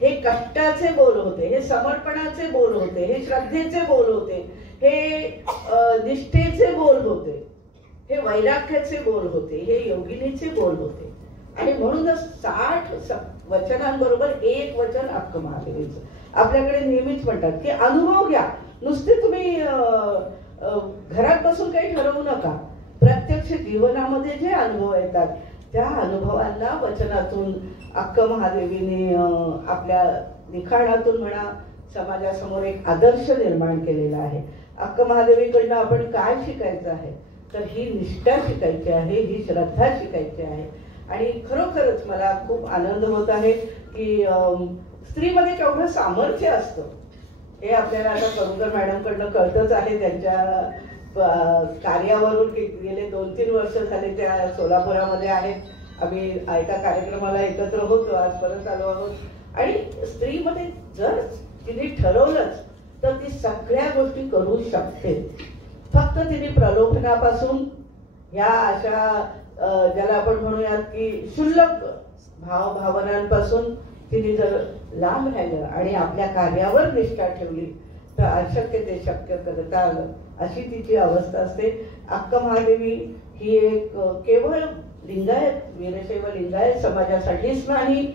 हे कष्टाचे बोल होते, हे समर्पणाचे बोल होते, हे श्रद्धेचे बोल होते, हे निष्ठेचे बोल होते, हे वैराग्याचे बोल होते, हे योगिनीचे बोल होते. आणि म्हणूनच 60 वचनांबरोबर एक वचन अक्का महादेवीचं. आपल्याकडे नेहमीच म्हणतात की अनुभव घ्या, नुसते तुम्ही घरात बसून काही ठरवू नका. प्रत्यक्ष जीवनामध्ये जे अनुभव येतात त्या अनुभवांना वचनातून अक्का महादेवीने आपल्या लिखाणातून म्हणा समाजासमोर एक आदर्श निर्माण केलेला आहे. अक्का महादेवीकडनं आपण काय शिकायचं आहे तर ही निष्ठा शिकायची आहे, ही श्रद्धा शिकायची आहे. आणि खरोखरच मला खूप आनंद होत आहे की स्त्रीमध्ये केवढं सामर्थ्य असतं हे आपल्याला आता करुणकर मॅडमकडनं कळतच आहे. त्यांच्या कार्यावरून गेले 2-3 वर्ष झाले त्या सोलापुरामध्ये आहेत. आम्ही एका कार्यक्रमाला एकत्र होतो, आज परत आलो आहोत. आणि स्त्रीमध्ये जर तिने ठरवलंच तर ती सगळ्या गोष्टी करू शकते. फक्त तिने प्रलोभनापासून ह्या अशा ज्याला आपण म्हणूयात की क्षुल्लक भावनांपासून तिने जर लांब राहिलं आणि आपल्या कार्यावर निष्ठा ठेवली तर अशक्य ते शक्य करता आलं, अशी तिची अवस्था असते. अक्का महादेवी ही एक केवळ लिंगायत वीरशैव लिंगायत समाजासाठीच नाही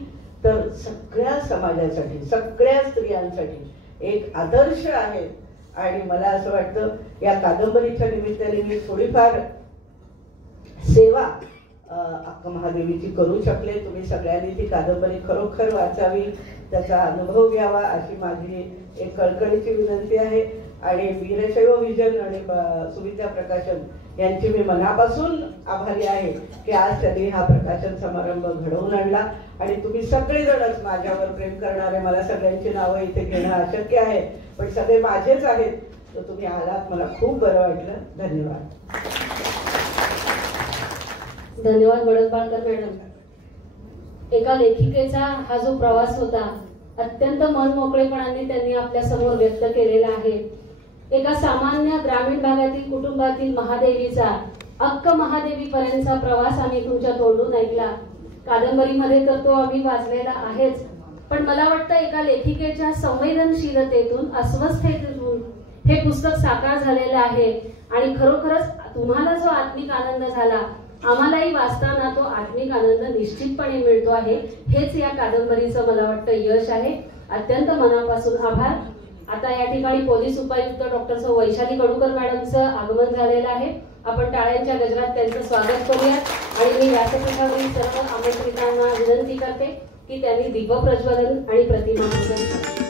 तर सगळ्या समाजासाठी, सगळ्या स्त्रियांसाठी एक आदर्श आहे. आणि मला असं वाटतं या कादंबरीच्या निमित्ताने मी थोडीफार सेवा अक्का महादेवीची करू शकले. तुम्ही सगळ्यांनी ती कादंबरी खरोखर वाचावी, त्याचा अनुभव घ्यावा अशी माझी एक कळकळीची विनंती आहे. आणि वीरशैव विजन आणि सुविद्या प्रकाशन यांची मी मनापासून आभारी आहे की आज त्यांनी हा प्रकाशन समारंभ घडवून आणला. आणि तुम्ही सगळेजणच माझ्यावर प्रेम करणारे, मला सगळ्यांची नावं इथे घेणं अशक्य आहे पण सगळे माझेच आहेत, तर तुम्ही आलात, मला खूप बरं वाटलं. धन्यवाद. धन्यवाद वडदबाळकर मॅडम. एका लेखिकेचा हा जो प्रवास होता अत्यंत मनमोकळेपणाने त्यांनी आपल्या समोर व्यक्त केलेला आहे. एका सामान्य ग्रामीण भागातील कुटुंबातील महादेवीचा अक्का महादेवी पर्यंतचा प्रवास आम्ही तुमच्या तोंडून ऐकला. कादंबरीमध्ये तर तो आम्ही वाचलेला आहेच, पण मला वाटतं एका लेखिकेच्या संवेदनशीलतेतून, अस्वस्थतेतून हे पुस्तक साकार झालेलं आहे. आणि खरोखरच तुम्हाला जो आत्मिक आनंद झाला, आम्हालाही वाचताना तो आत्मिक आनंद निश्चितपणे मिळतो आहे. हेच या कादंबरीचं मला वाटतं यश आहे. अत्यंत मनापासून आभार. आता या ठिकाणी पोलीस उपायुक्त डॉक्टर सौ वैशाली कडूकर मॅडमचं आगमन झालेलं आहे. आपण टाळ्यांच्या गजरात त्यांचं स्वागत करूया. आणि मी व्यासपीठावरील सर्व आमंत्रितांना विनंती करते की त्यांनी दीपप्रज्वलन आणि प्रतिमा पूजन करावे.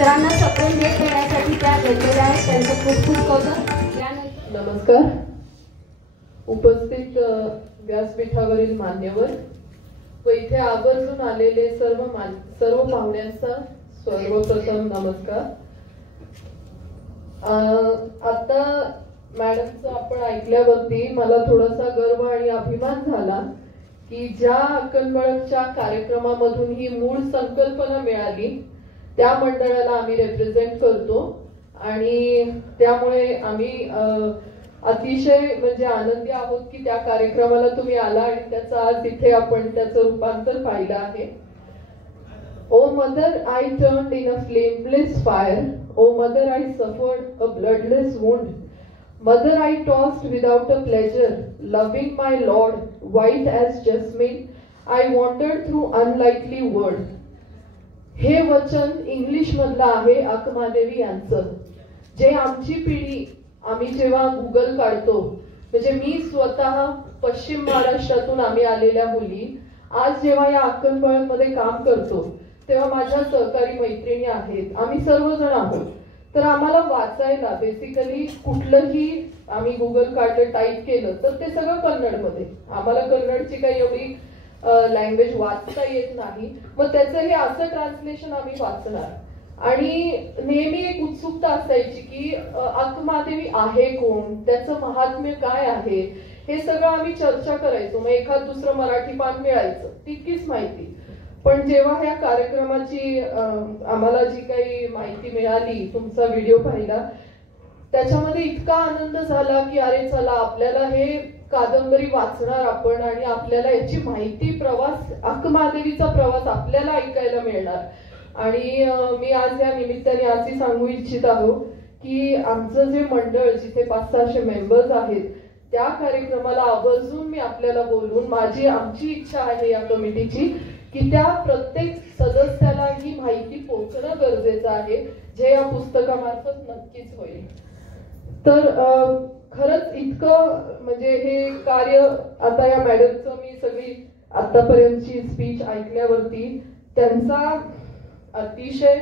मित्रांना सप्रेम भेट देण्यासाठी त्या गेलेल्या आहेत, त्यांचं खूप खूप कौतुक. नमस्कार. उपस्थित व्यासपीठावरील मान्यवर व इथे आवर्जून आलेले सर्व पाहुण्यांचा सर्वप्रथम नमस्कार. आता मॅडमचं आपण ऐकल्यावरती मला थोडासा गर्व आणि अभिमान झाला की ज्या अक्कलबळच्या कार्यक्रमामधून ही मूळ संकल्पना मिळाली त्या मंडळाला आम्ही रिप्रेझेंट करतो आणि त्यामुळे आम्ही अतिशय म्हणजे आनंदी आहोत की त्या कार्यक्रमाला तुम्ही आला आणि त्याचं आज इथे आपण त्याचं रूपांतर पाहिलं आहे. O mother, I turned in a flameless fire. O mother, I suffered a bloodless wound. Mother, I tossed without a pleasure, loving my Lord, white as jasmine. I wandered through unlikely world. हे वचन English मधलं आहे अक्कमादेवी यांचं, जे आमची पिढी आम्ही जेव्हा गुगल काढतो, म्हणजे मी स्वतः पश्चिम महाराष्ट्रातून आम्ही आलेल्या मुली आज जेव्हा या अक्कलबळमध्ये काम करतो तेव्हा माझ्या सहकारी मैत्रिणी आहेत, आम्ही सर्वजण आहोत. तर आम्हाला वाचायला बेसिकली कुठलंही आम्ही गुगल काढलं टाईप केलं तर ते सगळं कन्नडमध्ये, आम्हाला कन्नडची काही एवढी लँग्वेज वाचता येत नाही. मग त्याचं हे असं ट्रान्सलेशन आम्ही वाचणार आणि नेहमी एक उत्सुकता असायची की अक्कमादेवी आहे कोण, त्याचं महात्म्य काय आहे, हे सगळं आम्ही चर्चा करायचो. मग एखाद दुसरं मराठी पान मिळायचं तितकीच माहिती. पण जेव्हा ह्या कार्यक्रमाची आम्हाला जी काही माहिती मिळाली, तुमचा व्हिडिओ पाहिला, त्याच्यामध्ये इतका आनंद झाला की अरे चला आपल्याला हे कादंबरी वाचणार आपण आणि आपल्याला याची माहिती, प्रवास, अक्कमादेवीचा प्रवास आपल्याला ऐकायला मिळणार. आणि मी आज या निमित्ताने असे सांगू इच्छित आहो की आमचं जे मंडळ जिथे 500-600 मेंबर्स आहेत त्या कार्यक्रमाला आवर्जून मी आपल्याला बोलून आमची इच्छा आहे या कमिटीची की त्या प्रत्येक सदस्याला ही माहिती पोहोचणं गरजेचं आहे, जे या पुस्तकामार्फत नक्कीच होईल. तर खरंच इतकं म्हणजे हे कार्य आता या मॅडमचं मी सगळी आतापर्यंतची स्पीच ऐकल्यावरती त्यांचा अतिशय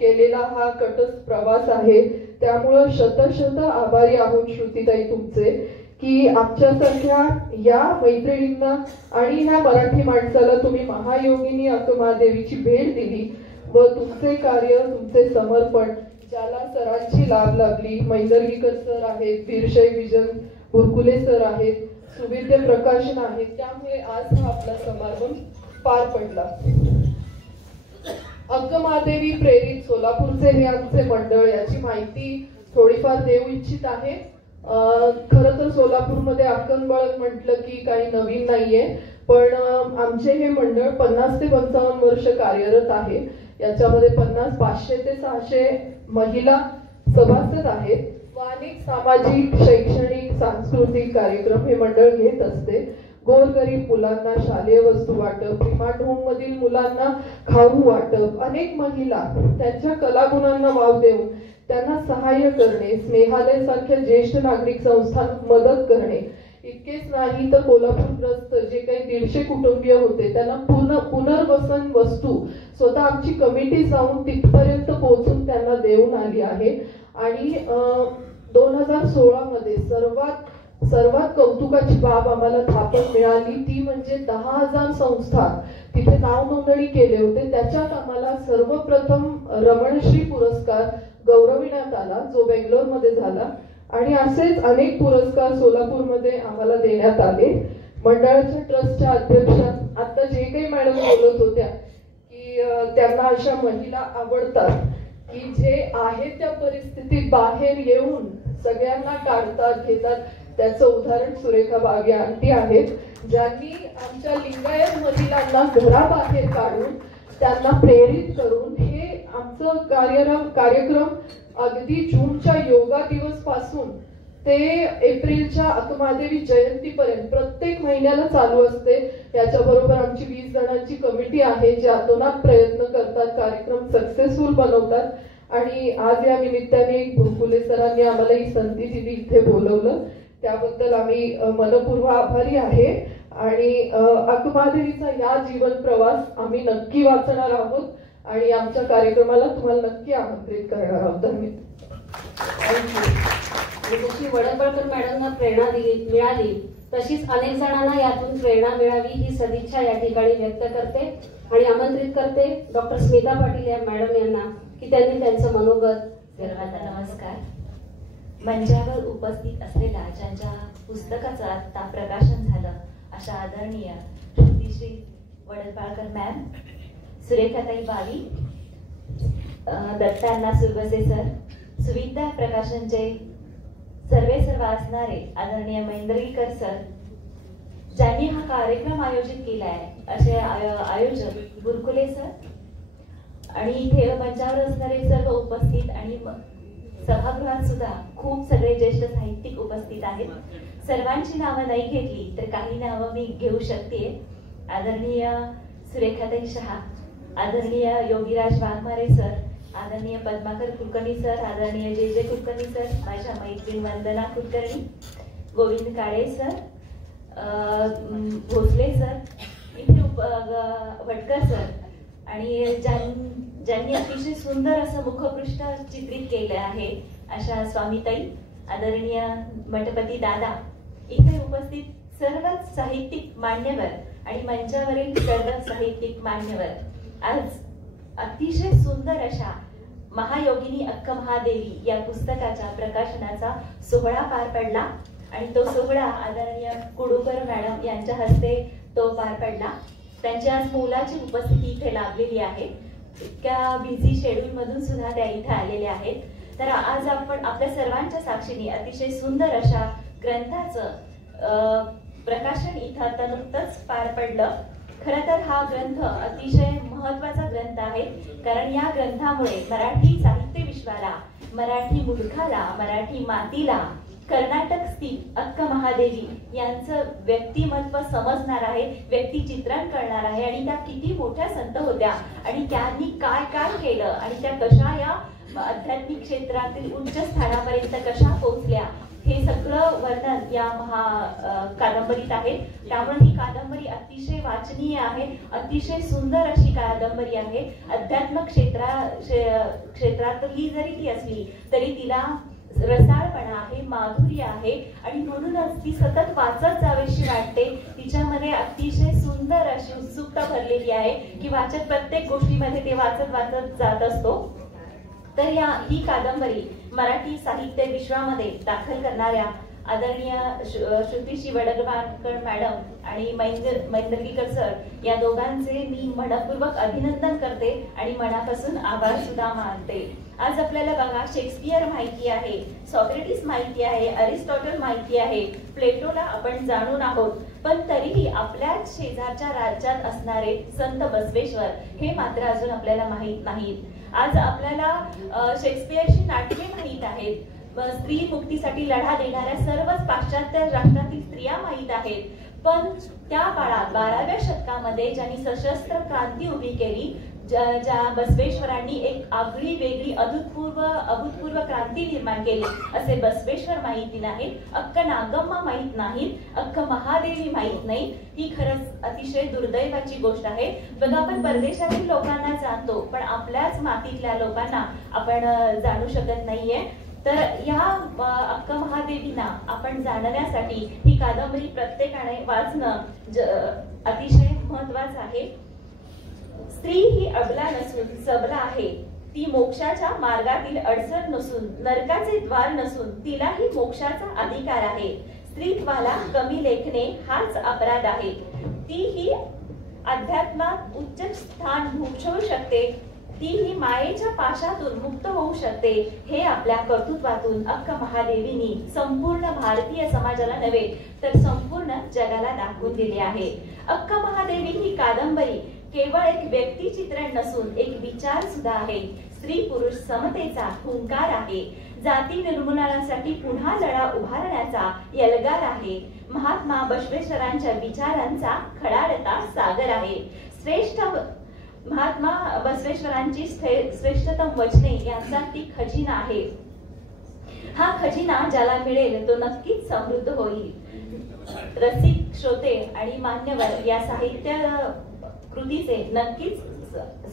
केलेला हा कटस प्रवास आहे. त्यामुळं शत आभारी आहोत श्रुतीताई तुमचे की आमच्यासारख्या या मैत्रिणींना आणि ह्या मराठी माणसाला तुम्ही महायोगिनी अक्कमादेवीची भेट दिली व तुमचे कार्य, तुमचे समर्पण ज्याला सरांची लाभ लागली. मैंदर्गीकर सर आहेत, वीरशै विजन बुरकुले सर आहेत, सुविद्य प्रकाशन आहेत, त्यामुळे आज हा आपला समारंभ पार पडला. अक्कमादेवी प्रेरित सोलापूरचे हे आमचे मंडळ, याची माहिती थोडीफार देऊ इच्छित आहे. खरं तर सोलापूरमध्ये अक्कलबळ म्हटलं की काही नवीन नाहीये, पण आमचे हे मंडळ 50 ते 55 वर्ष कार्यरत आहे. याच्यामध्ये 500 ते 600 महिला सभासद आहेत व अनेक सामाजिक, शैक्षणिक, सांस्कृतिक कार्यक्रम हे मंडळ घेत असते. गोरगरीब मुलांना शालेय वस्तू वाटप, रिमांड होम मधील मुलांना खाऊ वाटप, अनेक महिला त्यांच्या कलागुणांना वाव देऊन त्यांना सहाय्य करणे, स्नेहालय सारख्या ज्येष्ठ नागरिक संस्थांना मदत करणे. इतकेच नाही तर कोल्हापूरग्रस्त जे काही 150 कुटुंबीय होते त्यांना पुनर्वसन वस्तू स्वतः आमची कमिटी जाऊन तिथपर्यंत पोहोचून त्यांना देऊन आली आहे. आणि 2016 मध्ये सर्वात कौतुकाची बाब आम्हाला थापण मिळाली ती म्हणजे 10,000 संस्था तिथे नाव नोंदणी केले होते. त्याच्यात आम्हाला सर्वप्रथम रमणश्री पुरस्कार गौरविण्यात आला जो बेंगलोरमध्ये झाला आणि असेच अनेक पुरस्कार सोलापूरमध्ये आम्हाला देण्यात आले. मंडळाच्या ट्रस्टच्या अध्यक्षा आता जे काही मॅडम बोलत होत्या की त्यांना अशा महिला आवडतात की जे आहे त्या परिस्थितीत बाहेर येऊन सगळ्यांना काढतात, घेतात. त्याचं उदाहरण सुरेखा बागे आंटी आहेत, ज्यांनी आमच्या लिंगायत महिलांना घराबाहेर काढून त्यांना प्रेरित करून हे आमचं कार्यक्रम अगदी जूनच्या योगा दिवस पासून ते एप्रिलच्या अक्कमादेवी जयंतीपर्यंत प्रत्येक महिन्याला चालू असते. याच्याबरोबर आमची 20 जणांची कमिटी आहे जे अतोनात प्रयत्न करतात, कार्यक्रम सक्सेसफुल बनवतात. आणि आज या निमित्ताने बुरकुले सरांनी आम्हाला ही संधी दिली, इथे बोलवलं, त्याबद्दल आम्ही मनपूर्व आभारी आहे. आणि अक्कमादेवीचा या जीवन प्रवास आम्ही नक्की वाचणार आहोत आणि आमच्या कार्यक्रमाला तुम्हाला नक्की आमंत्रित करणार आहोत. धन्यवाद. जशी वडपळकर मॅडमना प्रेरणा मिळाली तशीच अनेक जणांना यातून प्रेरणा मिळावी ही सदिच्छा या ठिकाणी व्यक्त करते आणि आमंत्रित करते डॉक्टर स्मिता पाटील या मॅडम यांना की त्यांनी त्यांचं मनोगत. सर्वांना नमस्कार. मंचावर उपस्थित असलेल्या ज्यांच्या पुस्तकाचं आता प्रकाशन झालं अशा आदरणीय ज्योतिश्री वडलपाळकर मॅम, सुरेखाताई बावी, दत्तांना सुरवसे सर, सुविद्या प्रकाशनचे सर्व असणारे आदरणीय महेंद्रगीकर सर, ज्यांनी हा कार्यक्रम आयोजित केला आहे असे आयोजक बुरकुले सर आणि इथे मंचावर असणारे सर्व उपस्थित आणि सभागृहात सुद्धा खूप सगळे ज्येष्ठ साहित्यिक उपस्थित आहेत. सर्वांची नावं नाही घेतली तर काही नावं मी घेऊ शकते. आदरणीय सुरेखाताई शहा, आदरणीय योगीराज वाघमारे सर, आदरणीय पद्माकर कुलकर्णी सर, आदरणीय जे कुलकर्णी सर, माझ्या मैत्रीण वंदना कुलकर्णी, गोविंद काळे सर, भोसले सर, इथे वटकर सर आणि ज्यांनी अतिशय सुंदर असं मुखपृष्ठ चित्रित केले आहे अशा स्वामीताई, आदरणीय मठपती दादा, इथे उपस्थित सर्व साहित्यिक मान्यवर आणि मंचावरील सर्व साहित्यिक मान्यवर, आज अतिशय सुंदर अशा महायोगिनी अक्क महादेवी या पुस्तकाच्या प्रकाशनाचा सोहळा पार पडला आणि तो सोहळा आदरणीय कुडूकर मॅडम यांच्या हस्ते तो पार पडला. त्यांची आज मोलाची उपस्थिती इथे लाभलेली आहे. इतक्या बिझी शेड्यूल मधून सुद्धा त्या इथे आलेल्या आहेत. तर आज आपण आपल्या सर्वांच्या साक्षीने अतिशय सुंदर अशा ग्रंथाचं प्रकाशन इथं आता नुकतंच पार पडलं. खरं तर हा ग्रंथ अतिशय महत्वाचा ग्रंथ आहे, कारण या ग्रंथामुळे मराठी साहित्य विश्वाला, मराठी मुलखाला, मराठी मातीला कर्नाटक स्थित अक्क महादेवी यांचं व्यक्तिमत्व समजणार आहे, व्यक्तिचित्रण करणार आहे आणि त्या किती मोठ्या संत होत्या आणि त्यांनी काय काय केलं आणि त्या कशा या आध्यात्मिक क्षेत्रातील उच्च स्थानापर्यंत कशा पोहोचल्या हे सगळं वर्णन या कादंबरीत आहे. त्यामुळे ही कादंबरी अतिशय वाचनीय आहे, अतिशय सुंदर अशी कादंबरी आहे. अध्यात्म क्षेत्रातली जरी ती असली तरी तिला रसाळपणा आहे, माधुर्य आहे आणि म्हणूनच ती सतत वाचत जावीशी वाटते. तिच्यामध्ये अतिशय सुंदर अशी उत्सुकता भरलेली आहे की वाचक प्रत्येक गोष्टीमध्ये ते वाचत जात असतो. तर ही कादंबरी मराठी साहित्य विश्वामध्ये दाखल करणाऱ्या आदरणीय ज्योतिश्री वडलपाळकर मॅडम आणि महेंद्रगीकर सर या दोघांचे मी मनपूर्वक अभिनंदन करते आणि मनापासून आभार सुद्धा मानते. आज आपल्याला बघा, शेक्सपियर माहिती आहे, सॉक्रेटिस माहिती आहे, अरिस्टॉटल माहिती आहे, प्लेटोला आपण जाणून आहोत, पण तरीही आपल्या शेजारच्या राज्यात असणारे संत बसवेश्वर हे मात्र अजून आपल्याला माहित नाहीत. आज आपल्याला शेक्सपियरची नाटके माहीत आहेत, स्त्री मुक्तीसाठी लढा देणाऱ्या सर्वच पाश्चात्य राष्ट्रातील स्त्रिया माहीत आहेत, पण त्या काळात 12व्या शतकामध्ये ज्यांनी सशस्त्र क्रांती उभी केली, ज्या बसवेश्वरांनी एक आगळी वेगळी अभूतपूर्व क्रांती निर्माण केली असे बसवेश्वर माहिती नाहीत, अक्क नागम्मा माहीत नाहीत, अक्क महादेवी माहीत नाही. ही खरंच अतिशय दुर्दैवाची गोष्ट आहे. बघा, आपण परदेशातील लोकांना जाणतो पण आपल्याच मातीतल्या लोकांना आपण जाणू शकत नाहीये. तर या अक्क महादेवींना आपण जाणण्यासाठी ही कादंबरी प्रत्येकाने वाचणं अतिशय महत्वाचं आहे. स्त्री ही अबला नसून सबला आहे, ती मोक्षाच्या मार्गातील अडचण नसून नरकाचे द्वार नसून तिलाही मोक्षाचा अधिकार आहे. स्त्रीत्वाला कमी लेखणे हाच अपराध आहे. ती ही अध्यात्मात उच्च स्थान भूषवू शकते, ती ही मायेच्या पाशातून मुक्त होऊ शकते. हे आपल्या कर्तृत्वातून अक्क महादेवींनी संपूर्ण भारतीय समाजाला नव्हे तर संपूर्ण जगाला दाखवून दिले आहे. अक्क महादेवी ही कादंबरी केवळ एक व्यक्तिचित्रण नसून एक विचार सुद्धा आहे. स्त्री पुरुष समतेचा हुंकार आहे. जाती निर्मूलनासाठी पुन्हा लढा उभारण्याचा यलगार आहे. महात्मा बसवेश्वरांच्या विचारांचा खडाळता सागर आहे. श्रेष्ठ महात्मा बसवेश्वरांची श्रेष्ठतम वचने यांचा ती खजिना आहे. हा खजिना ज्याला मिळेल तो नक्कीच समृद्ध होईल. रसिक, श्रोते आणि मान्यवर या साहित्य कृतीचे नक्कीच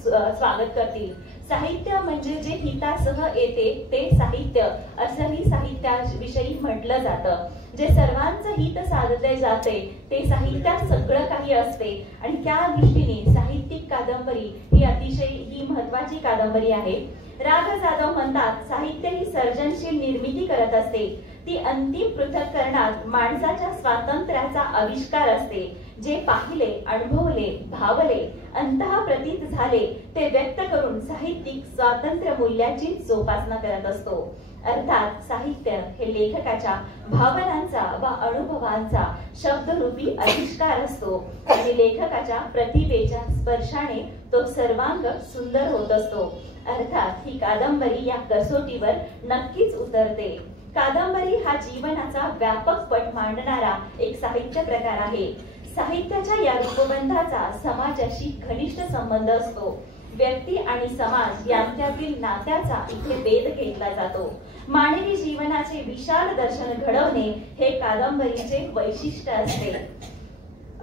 स्वागत करतील. साहित्य म्हणजे जे हितासह येते ते साहित्य असंही साहित्याविषयी म्हटलं जातं. जे सर्वांचं हित साधले जाते ते साहित्यात सगळं काही असते आणि त्या दृष्टीने साहित्यिक कादंबरी ही अतिशय महत्वाची कादंबरी आहे. राघव जाधव म्हणतात, साहित्य ही सर्जनशील निर्मिती करत असते. ती अंतिम पृथक्करणात माणसाच्या स्वातंत्र्याचा आविष्कार असते. जे पाहिले, अनुभवले, भावले, अंतःप्रतीत झाले ते व्यक्त करून साहित्यिक स्वातंत्र्य मूल्याची जोपासना करत असतो. अर्थात साहित्य हे लेखकाच्या भावनांचा व अनुभवांचा शब्दरूपी आविष्कार असतो आणि लेखकाच्या प्रतिभेच्या स्पर्शाने तो सर्वांग सुंदर होत असतो. अर्थात ही कादंबरी या कसोटीवर नक्कीच उतरते. कादंबरी हा जीवनाचा व्यापक पट मांडणारा एक साहित्य प्रकार आहे. साहित्याच्या या रूपबंधाचा समाजाशी घनिष्ठ संबंध असतो. व्यक्ती आणि समाज यांच्यातील नात्याचा इथे वेध घेतला जातो. मानवी जीवनाचे विशाल दर्शन घडवणे हे कादंबरीचे वैशिष्ट्य असते.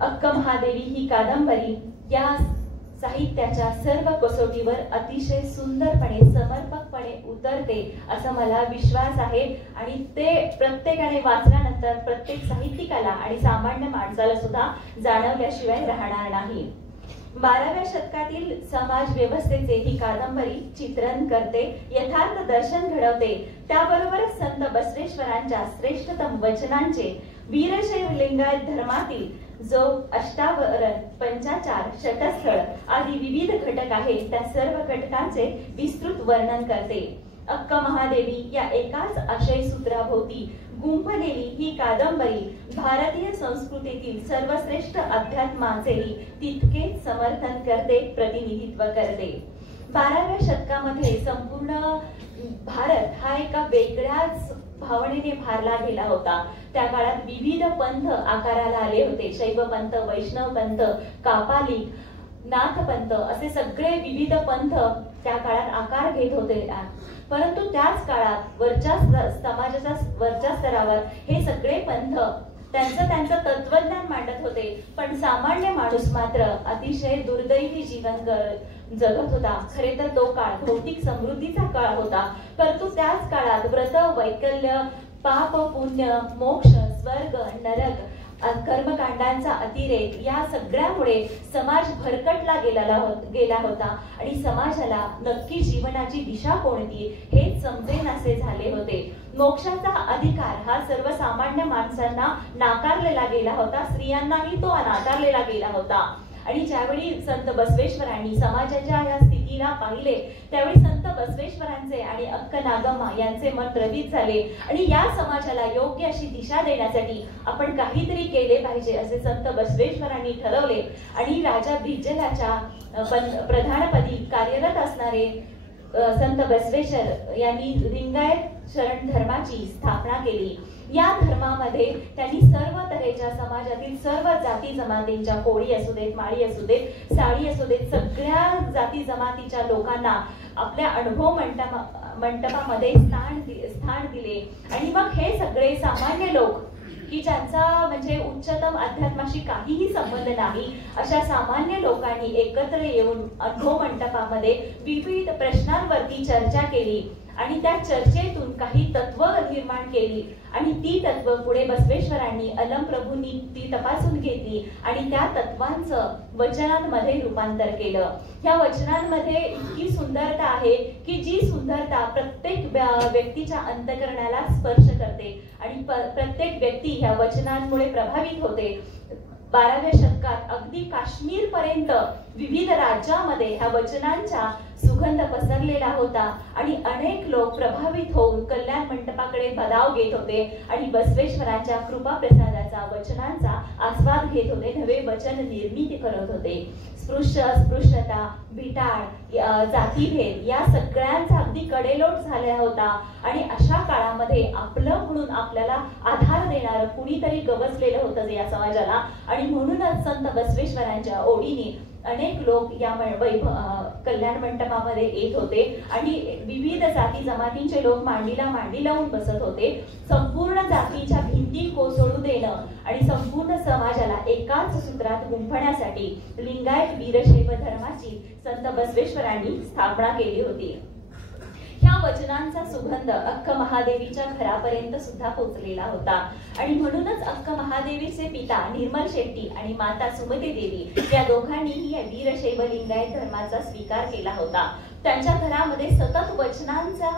अक्क महादेवी ही कादंबरी या साहित्याच्या सर्व कसोटीवर अतिशय सुंदरपणे समर्पकपणे उतरते असं मला विश्वास आहे आणि ते प्रत्येकाने वाचल्यानंतर प्रत्येक साहित्यिकाला आणि सामान्य माणसाला सुद्धा जाणवल्याशिवाय राहणार नाही. 12व्या शतकातील समाज व्यवस्थेचे ही कादंबरी चित्रण करते, यथार्थ दर्शन घडवते. त्याबरोबरच संत बसवेश्वरांच्या श्रेष्ठतम वचनांचे वीरशैव लिंगायत धर्मातील जो अष्टावरण, पंचाचार, षटस्थळ आदी विविध घटक आहेत त्या सर्व घटकांचे विस्तृत वर्णन करते. अक्क महादेवी या एकाच आशय सूत्राभोवती गुंफलेली ही कादंबरी भारतीय संस्कृतीतील सर्वश्रेष्ठ अध्यात्माचेही तितकेच समर्थन करते, प्रतिनिधित्व करते. 12व्या शतकामध्ये संपूर्ण भारत हा एका वेगळ्याच भावनेने भारला गेला होता. त्या काळात विविध पंथ आकाराला आले होते. शैव पंथ, वैष्णव पंथ, कापालिक, नाथपंथ असे सगळे विविध पंथ त्या काळात आकार घेत होते. परंतु त्याच काळात समाजाच्या वरच्या स्तरावर हे सगळे पंथ त्यांचं तत्वज्ञान मांडत होते. पण सामान्य माणूस मात्र अतिशय दुर्दैवी जीवन जगत होता. खरे तर तो काळ भौतिक समृद्धीचा काळ होता. परंतु त्याच काळात व्रत, वैकल्य, पाप, पुण्य, मोक्ष, स्वर्ग, नरक, कर्मकांडांचा अतिरेक या सगळ्यामुळे समाज भरकटला गेला होता आणि समाजाला नक्की जीवनाची दिशा कोणती हे समजेनासे झाले होते. मोक्षाचा अधिकार हा सर्वसामान्य माणसांना नाकारलेला गेला होता. स्त्रियांनाही तो नाकारलेला गेला होता. आणि ज्यावेळी संत बसवेश्वरांनी समाजाच्या या स्थितीला पाहिले त्यावेळी संत बसवेश्वरांचे आणि अक्क नागम्मा यांचे मन द्रवित झाले आणि या समाजाला योग्य अशी दिशा देण्यासाठी आपण काहीतरी केले पाहिजे असे संत बसवेश्वरांनी ठरवले आणि राजा ब्रिजलाच्या प्रधानपदी कार्यरत असणारे संत बसवेश्वर यांनी लिंगायत शरण धर्माची स्थापना केली. या धर्मामध्ये त्यांनी सर्व तऱ्हेच्या समाजातील सर्व जाती जमातींच्या, कोळी असू देत, माळी असू देत, साळी असू देत, सगळ्या जाती जमातीच्या लोकांना आपल्या अनुभव मंडपामध्ये स्थान दिले. आणि मग हे सगळे सामान्य लोक की ज्यांचा म्हणजे उच्चतम अध्यात्माशी काहीही संबंध नाही अशा सामान्य लोकांनी एकत्र येऊन अनुभव मंडपामध्ये विविध प्रश्नांवरती चर्चा केली आणि त्या चर्चेतून काही तत्व निर्माण केली आणि ती तत्व पुढे बसवेश्वरांनी अलमप्रभूंनी ती तपासून घेतली आणि त्या तत्वांचं वचनांमध्ये रूपांतर केलं. ह्या वचनांमध्ये इतकी सुंदरता आहे की जी सुंदरता प्रत्येक व्यक्तीच्या अंतःकरणाला स्पर्श करते आणि प्रत्येक व्यक्ती ह्या वचनांमुळे प्रभावित होते. 12व्या शतकात अगदी काश्मीर पर्यंत विविध राज्यामध्ये ह्या वचनांचा सुगंध पसरलेला होता आणि अनेक लोक प्रभावित होऊन कल्याण मंडपाकडे धाव घेत होते आणि बसवेश्वरांच्या कृपा प्रसादाचा, वचनांचा आस्वाद घेत होते, नवे वचन निर्मिती करत होते. स्पृश्यता, भिटाळ, जातीभेद या सगळ्यांचा अगदी कडेलोट झाला होता आणि अशा काळामध्ये आपलं म्हणून आपल्याला आधार देणारं कुणीतरी गवसलेलं होतं या समाजाला आणि म्हणूनच संत बसवेश्वरांच्या ओढीने अनेक लोक या कल्याण मंडपामध्ये येत होते आणि विविध जाती जमातींचे लोक मांडीला मांडी लावून बसत होते. संपूर्ण जातीच्या भिंती कोसळू देणं आणि संपूर्ण समाजाला एकाच सूत्रात गुंफण्यासाठी लिंगायत वीरशैव धर्माची संत बसवेश्वरांनी स्थापना केली होती. ह्या वचनांचा सुगंध अक्क महादेवीच्या घरापर्यंत सुद्धा पोहोचलेला होता आणि म्हणूनच अक्क महादेवीचे पिता निर्मल शेट्टी आणि माता सुमती देवी या दोघांनीही या वीरशैव लिंगायत धर्माचा स्वीकार केला होता. त्यांच्या घरामध्ये सतत वचनांचा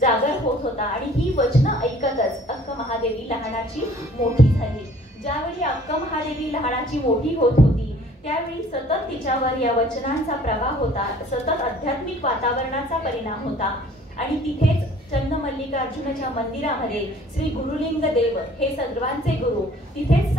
जागर होत होता आणि ही वचनं ऐकतच अक्क महादेवी लहानाची मोठी झाली. ज्यावेळी अक्क महादेवी लहानाची मोठी होत होती त्यावेळी सतत तिच्यावर या वचनांचा प्रभाव होता, सतत आध्यात्मिक वातावरणाचा परिणाम होता. आणि तिथेच चन्नमल्लिकार्जुनाच्या मंदिरामध्ये श्री गुरुलिंग देव हे सर्वांचे गुरु तिथेच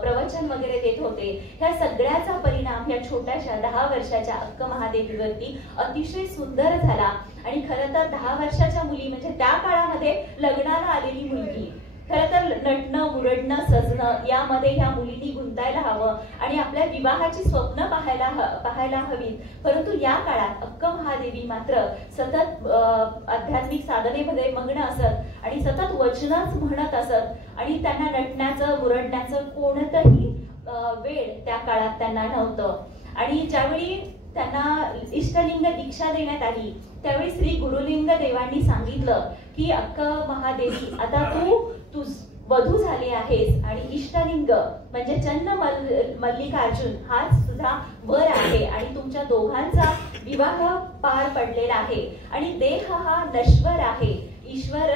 प्रवचन वगैरे देत होते. ह्या सगळ्याचा परिणाम या छोट्याशा 10 वर्षाच्या अक्क महादेवीवरती अतिशय सुंदर झाला. आणि खरं तर 10 वर्षाच्या मुली म्हणजे त्या काळामध्ये लग्नाला आलेली मुलगी, खरं तर नटणं मुरडणं सजणं यामध्ये ह्या मुलींनी गुंतायला हवं आणि आपल्या विवाहाची स्वप्न पाहायला हवीत. परंतु या काळात अक्क महादेवी मात्र सतत आध्यात्मिक साधनेमध्ये मग्न असत आणि सतत वचनच म्हणत असत आणि त्यांना नटण्याचं मुरडण्याचं कोणतंही वेळ त्या काळात त्यांना नव्हतं. आणि ज्यावेळी त्यांना इष्टलिंग दीक्षा देण्यात आली त्यावेळी श्री गुरुलिंग देवांनी सांगितलं की अक्क महादेवी आता तू वधू झाली आहेस आणि इष्टलिंग म्हणजे मल्लिकार्जुन हाच तुझा वर आहे आणि तुमच्या दोघांचा विवाह पार पडलेला आहे आणि देह हा नश्वर आहे, ईश्वर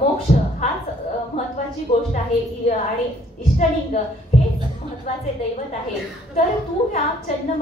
मोक्ष हाच महत्वाची गोष्ट आहे आणि इष्टलिंग हेच महत्वाचे दैवत आहे. तर तू ह्या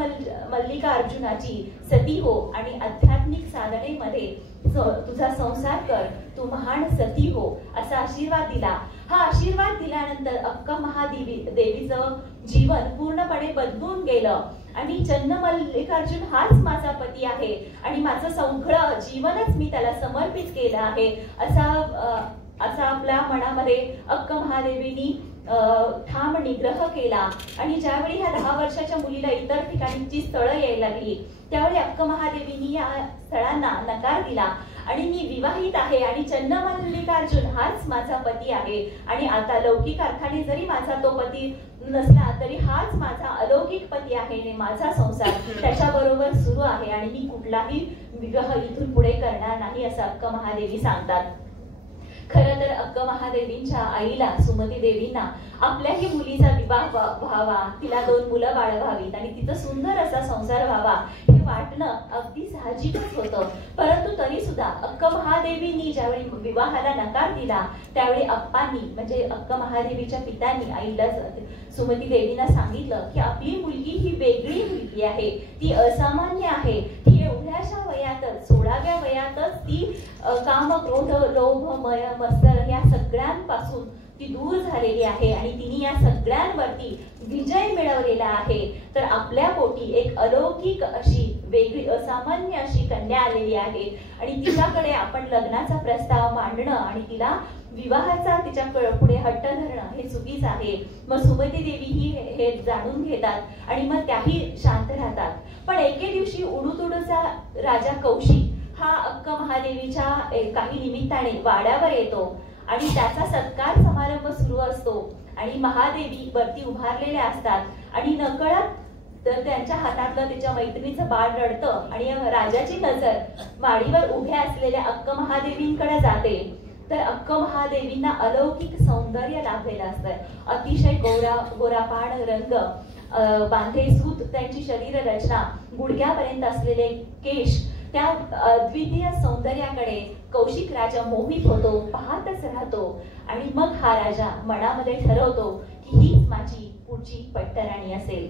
मल्लिकार्जुनाची सती हो आणि आध्यात्मिक साधनेमध्ये तुझा संसार कर, तू महान सती हो असा आशीर्वाद दिला. हा आशीर्वाद दिल्यानंतर अक्क महादेवीचं जीवन पूर्णपणे बदलून गेलं आणि चन्नमल्लिकार्जुन हाच माझा पती आहे आणि माझं सगळं जीवनच मी त्याला समर्पित केलं आहे असा आपल्या मनामध्ये अक्क महादेवीनी ठाम निग्रह केला. आणि ज्यावेळी ह्या 10 वर्षाच्या मुलीला इतर ठिकाणची स्थळं यायला लागली त्यावेळी अक्क महादेवीनी या स्थळांना नकार दिला आणि मी विवाहित आहे आणि चन्नमल्लिकार्जुन हाच माझा पती आहे आणि आता लौकिक अर्थाने जरी माझा तो पती नसला तरी हाच माझा अलौकिक पती आहे आणि माझा संसार त्याच्याबरोबर सुरू आहे आणि मी कुठलाही विवाह इथून पुढे करणार नाही असं अक्क महादेवी सांगतात. खरं तर अक्क महादेवींच्या आईला सुमती देवींना आपल्याही मुलीचा विवाह व्हावा, तिला 2 मुलं बाळ व्हावीत आणि तिचा सुंदर असा संसार व्हावा हे वाटणं अगदी साहजिकच होतं. परंतु तरी सुद्धा अक्क महादेवींनी ज्यावेळी विवाहाला नकार दिला त्यावेळी अप्पांनी म्हणजे अक्क महादेवीच्या पित्यांनी आईला सुमती देवींना सांगितलं की आपली मुलगी ही वेगळी मुलगी आहे, ती असामान्य आहे, ती एवढ्याशा वयातच 16व्या वयातच ती काम क्रोध लोभ मय मत्सर या सगळ्यांपासून ती दूर झालेली आहे आणि तिने या सगळ्यांवरती विजय मिळवलेला आहे. तर आपल्या पोटी एक अलौकिक अशी वेगळी असामान्य अशी कन्या आलेली आहे आणि तिच्याकडे आपण लग्नाचा प्रस्ताव मांडणं आणि तिला विवाहाचा तिच्या पुढे हट्ट धरणं हे चुकीच आहे. मग सुमती देवी ही हे जाणून घेतात आणि मग त्याही शांत राहतात. पण एके दिवशी उडूतुडूचा राजा कौशिक हा अक्क महादेवीच्या काही निमित्ताने वाड्यावर येतो आणि त्याचा सत्कार समारंभ सुरू असतो आणि महादेवी वरती उभारलेल्या असतात आणि नकळत तर त्यांच्या हातातलं त्याच्या मैत्रिणीचं बाळ रडतं आणि राजाची नजर माडीवर उभ्या असलेल्या अक्क महादेवींकडे जाते. तर अक्क महादेवींना अलौकिक सौंदर्य लाभलेलं असतं. अतिशय गोरापाण रंग, बांधे सूत त्यांची शरीर रचना, गुडघ्यापर्यंत असलेले केश, त्या अद्वितीय सौंदर्याकडे कौशिक राजा मोहित होतो, पाहतच राहतो आणि मग हा राजा मनामध्ये ठरवतो की हीच माझी पुढची पट्टराणी असेल.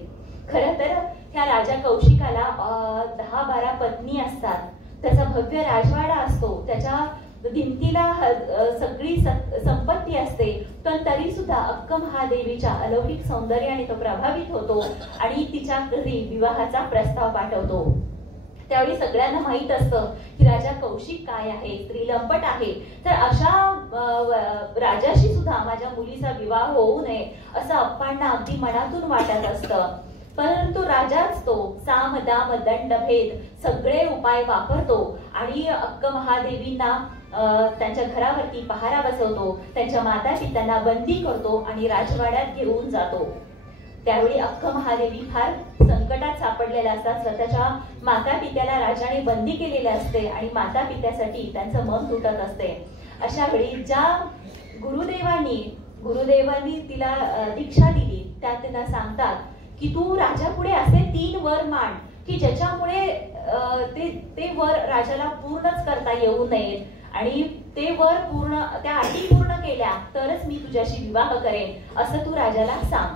खरं तर ह्या राजा कौशिकाला 10-12 पत्नी असतात, त्याचा भव्य राजवाडा असतो, त्याच्या भिंतीला सगळी संपत्ती असते, पण तरी सुद्धा अक्क महादेवीच्या अलौकिक सौंदर्याने तो प्रभावित होतो आणि तिच्या घरी विवाहाचा प्रस्ताव पाठवतो. त्यावेळी सगळ्यांना माहित असतं की राजा कौशिक काय आहे, स्त्रीलंपट आहे, तर अशा राजाशी सुद्धा माझ्या मुलीचा विवाह होऊ नये असं अप्पांना अगदी मनातून वाटत असतं. परंतु राजाच तो साम दाम दंड भेद सगळे उपाय वापरतो आणि अक्क महादेवींना त्यांच्या घरावरती पहारा बसवतो, त्यांच्या माता पित्यांना बंदी करतो आणि राजवाड्यात घेऊन जातो. त्यावेळी अक्क महादेवी फार संकटात सापडलेल्या असतात. स्वतःच्या माता पित्याला राजाने बंदी केलेले असते आणि माता पित्यासाठी त्यांचं मन तुटत असते. अशा वेळी ज्या गुरुदेवांनी तिला दीक्षा दिली त्या त्यांना सांगतात की तू राजा पुढे असे 3 वर मांड की ज्याच्यामुळे ते वर राजाला पूर्णच करता येऊ नयेत आणि ते वर पूर्ण त्या अटी पूर्ण केल्या तरच मी तुझ्याशी विवाह करेन असं तू राजाला सांग.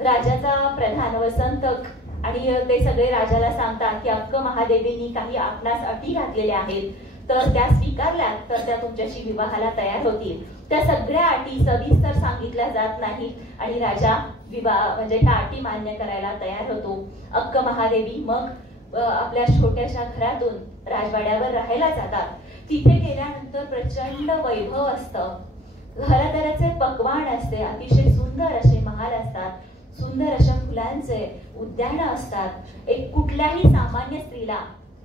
राजाचा प्रधान वसंतक आणि ते सगळे राजाला सांगतात की अक्क महादेवींनी काही आपणास अटी घातलेल्या आहेत, तर त्या स्वीकारल्या तर त्या तुमच्याशी विवाहाला तयार होतील. त्या सगळ्या अटी सविस्तर सांगितल्या जात नाहीत आणि राजा विवाह म्हणजे ह्या अटी मान्य करायला तयार होतो. अक्क महादेवी मग आपल्या छोट्याशा घरातून राजवाड्यावर राहायला जातात. तिथे गेल्यानंतर प्रचंड वैभव असतं, घरादाराचे पकवान असते, अतिशय सुंदर असे महाल असतात, सुंदर अशा फुलांचे उद्यान असतात. एक कुठल्याही सामान्य स्त्रीला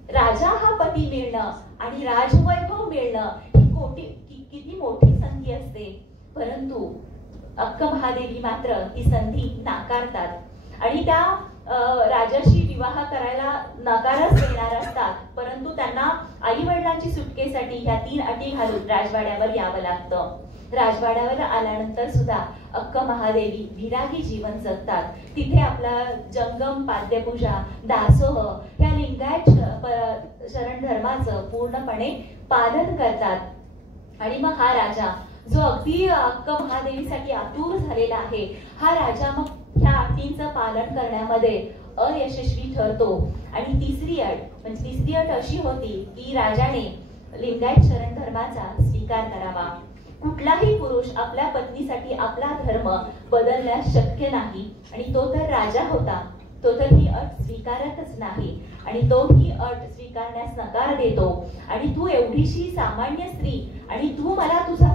राजा हा पती मिळणं आणि राजवैभव मिळणं ही किती मोठी संधी असते. परंतु अक्क महादेवी मात्र ही संधी नाकारतात आणि त्या राजाशी विवाह करायला नकारच देणार असतात. परंतु त्यांना आई वडिलांची सुटकेसाठी ह्या 3 अटी घालून राजवाड्यावर यावं लागतं. राजवाड्यावर आल्यानंतर सुद्धा अक्क महादेवी विरागी जीवन जगतात. तिथे आपला जंगम पाद्यपूजा दासोह या लिंगायत शरण धर्माचं पूर्णपणे पालन करतात. आणि मग हा राजा जो अगदी अक्क महादेवीसाठी आतुर झालेला आहे, हा राजा मग ह्या अटींचं पालन करण्यामध्ये अयशस्वी ठरतो. आणि तिसरी अट अशी होती की राजाने लिंगायत शरण धर्माचा स्वीकार करावा. कुठलाही पुरुष आपल्या पत्नीसाठी आपला धर्म बदलण्यास शक्य नाही आणि तो तर राजा होता, तो तर ही अट स्वीकारतच नाही आणि तो ही अट स्वीकारण्यास नकार देतो. आणि तू एवढीशी सामान्य स्त्री आणि तू मला तुझा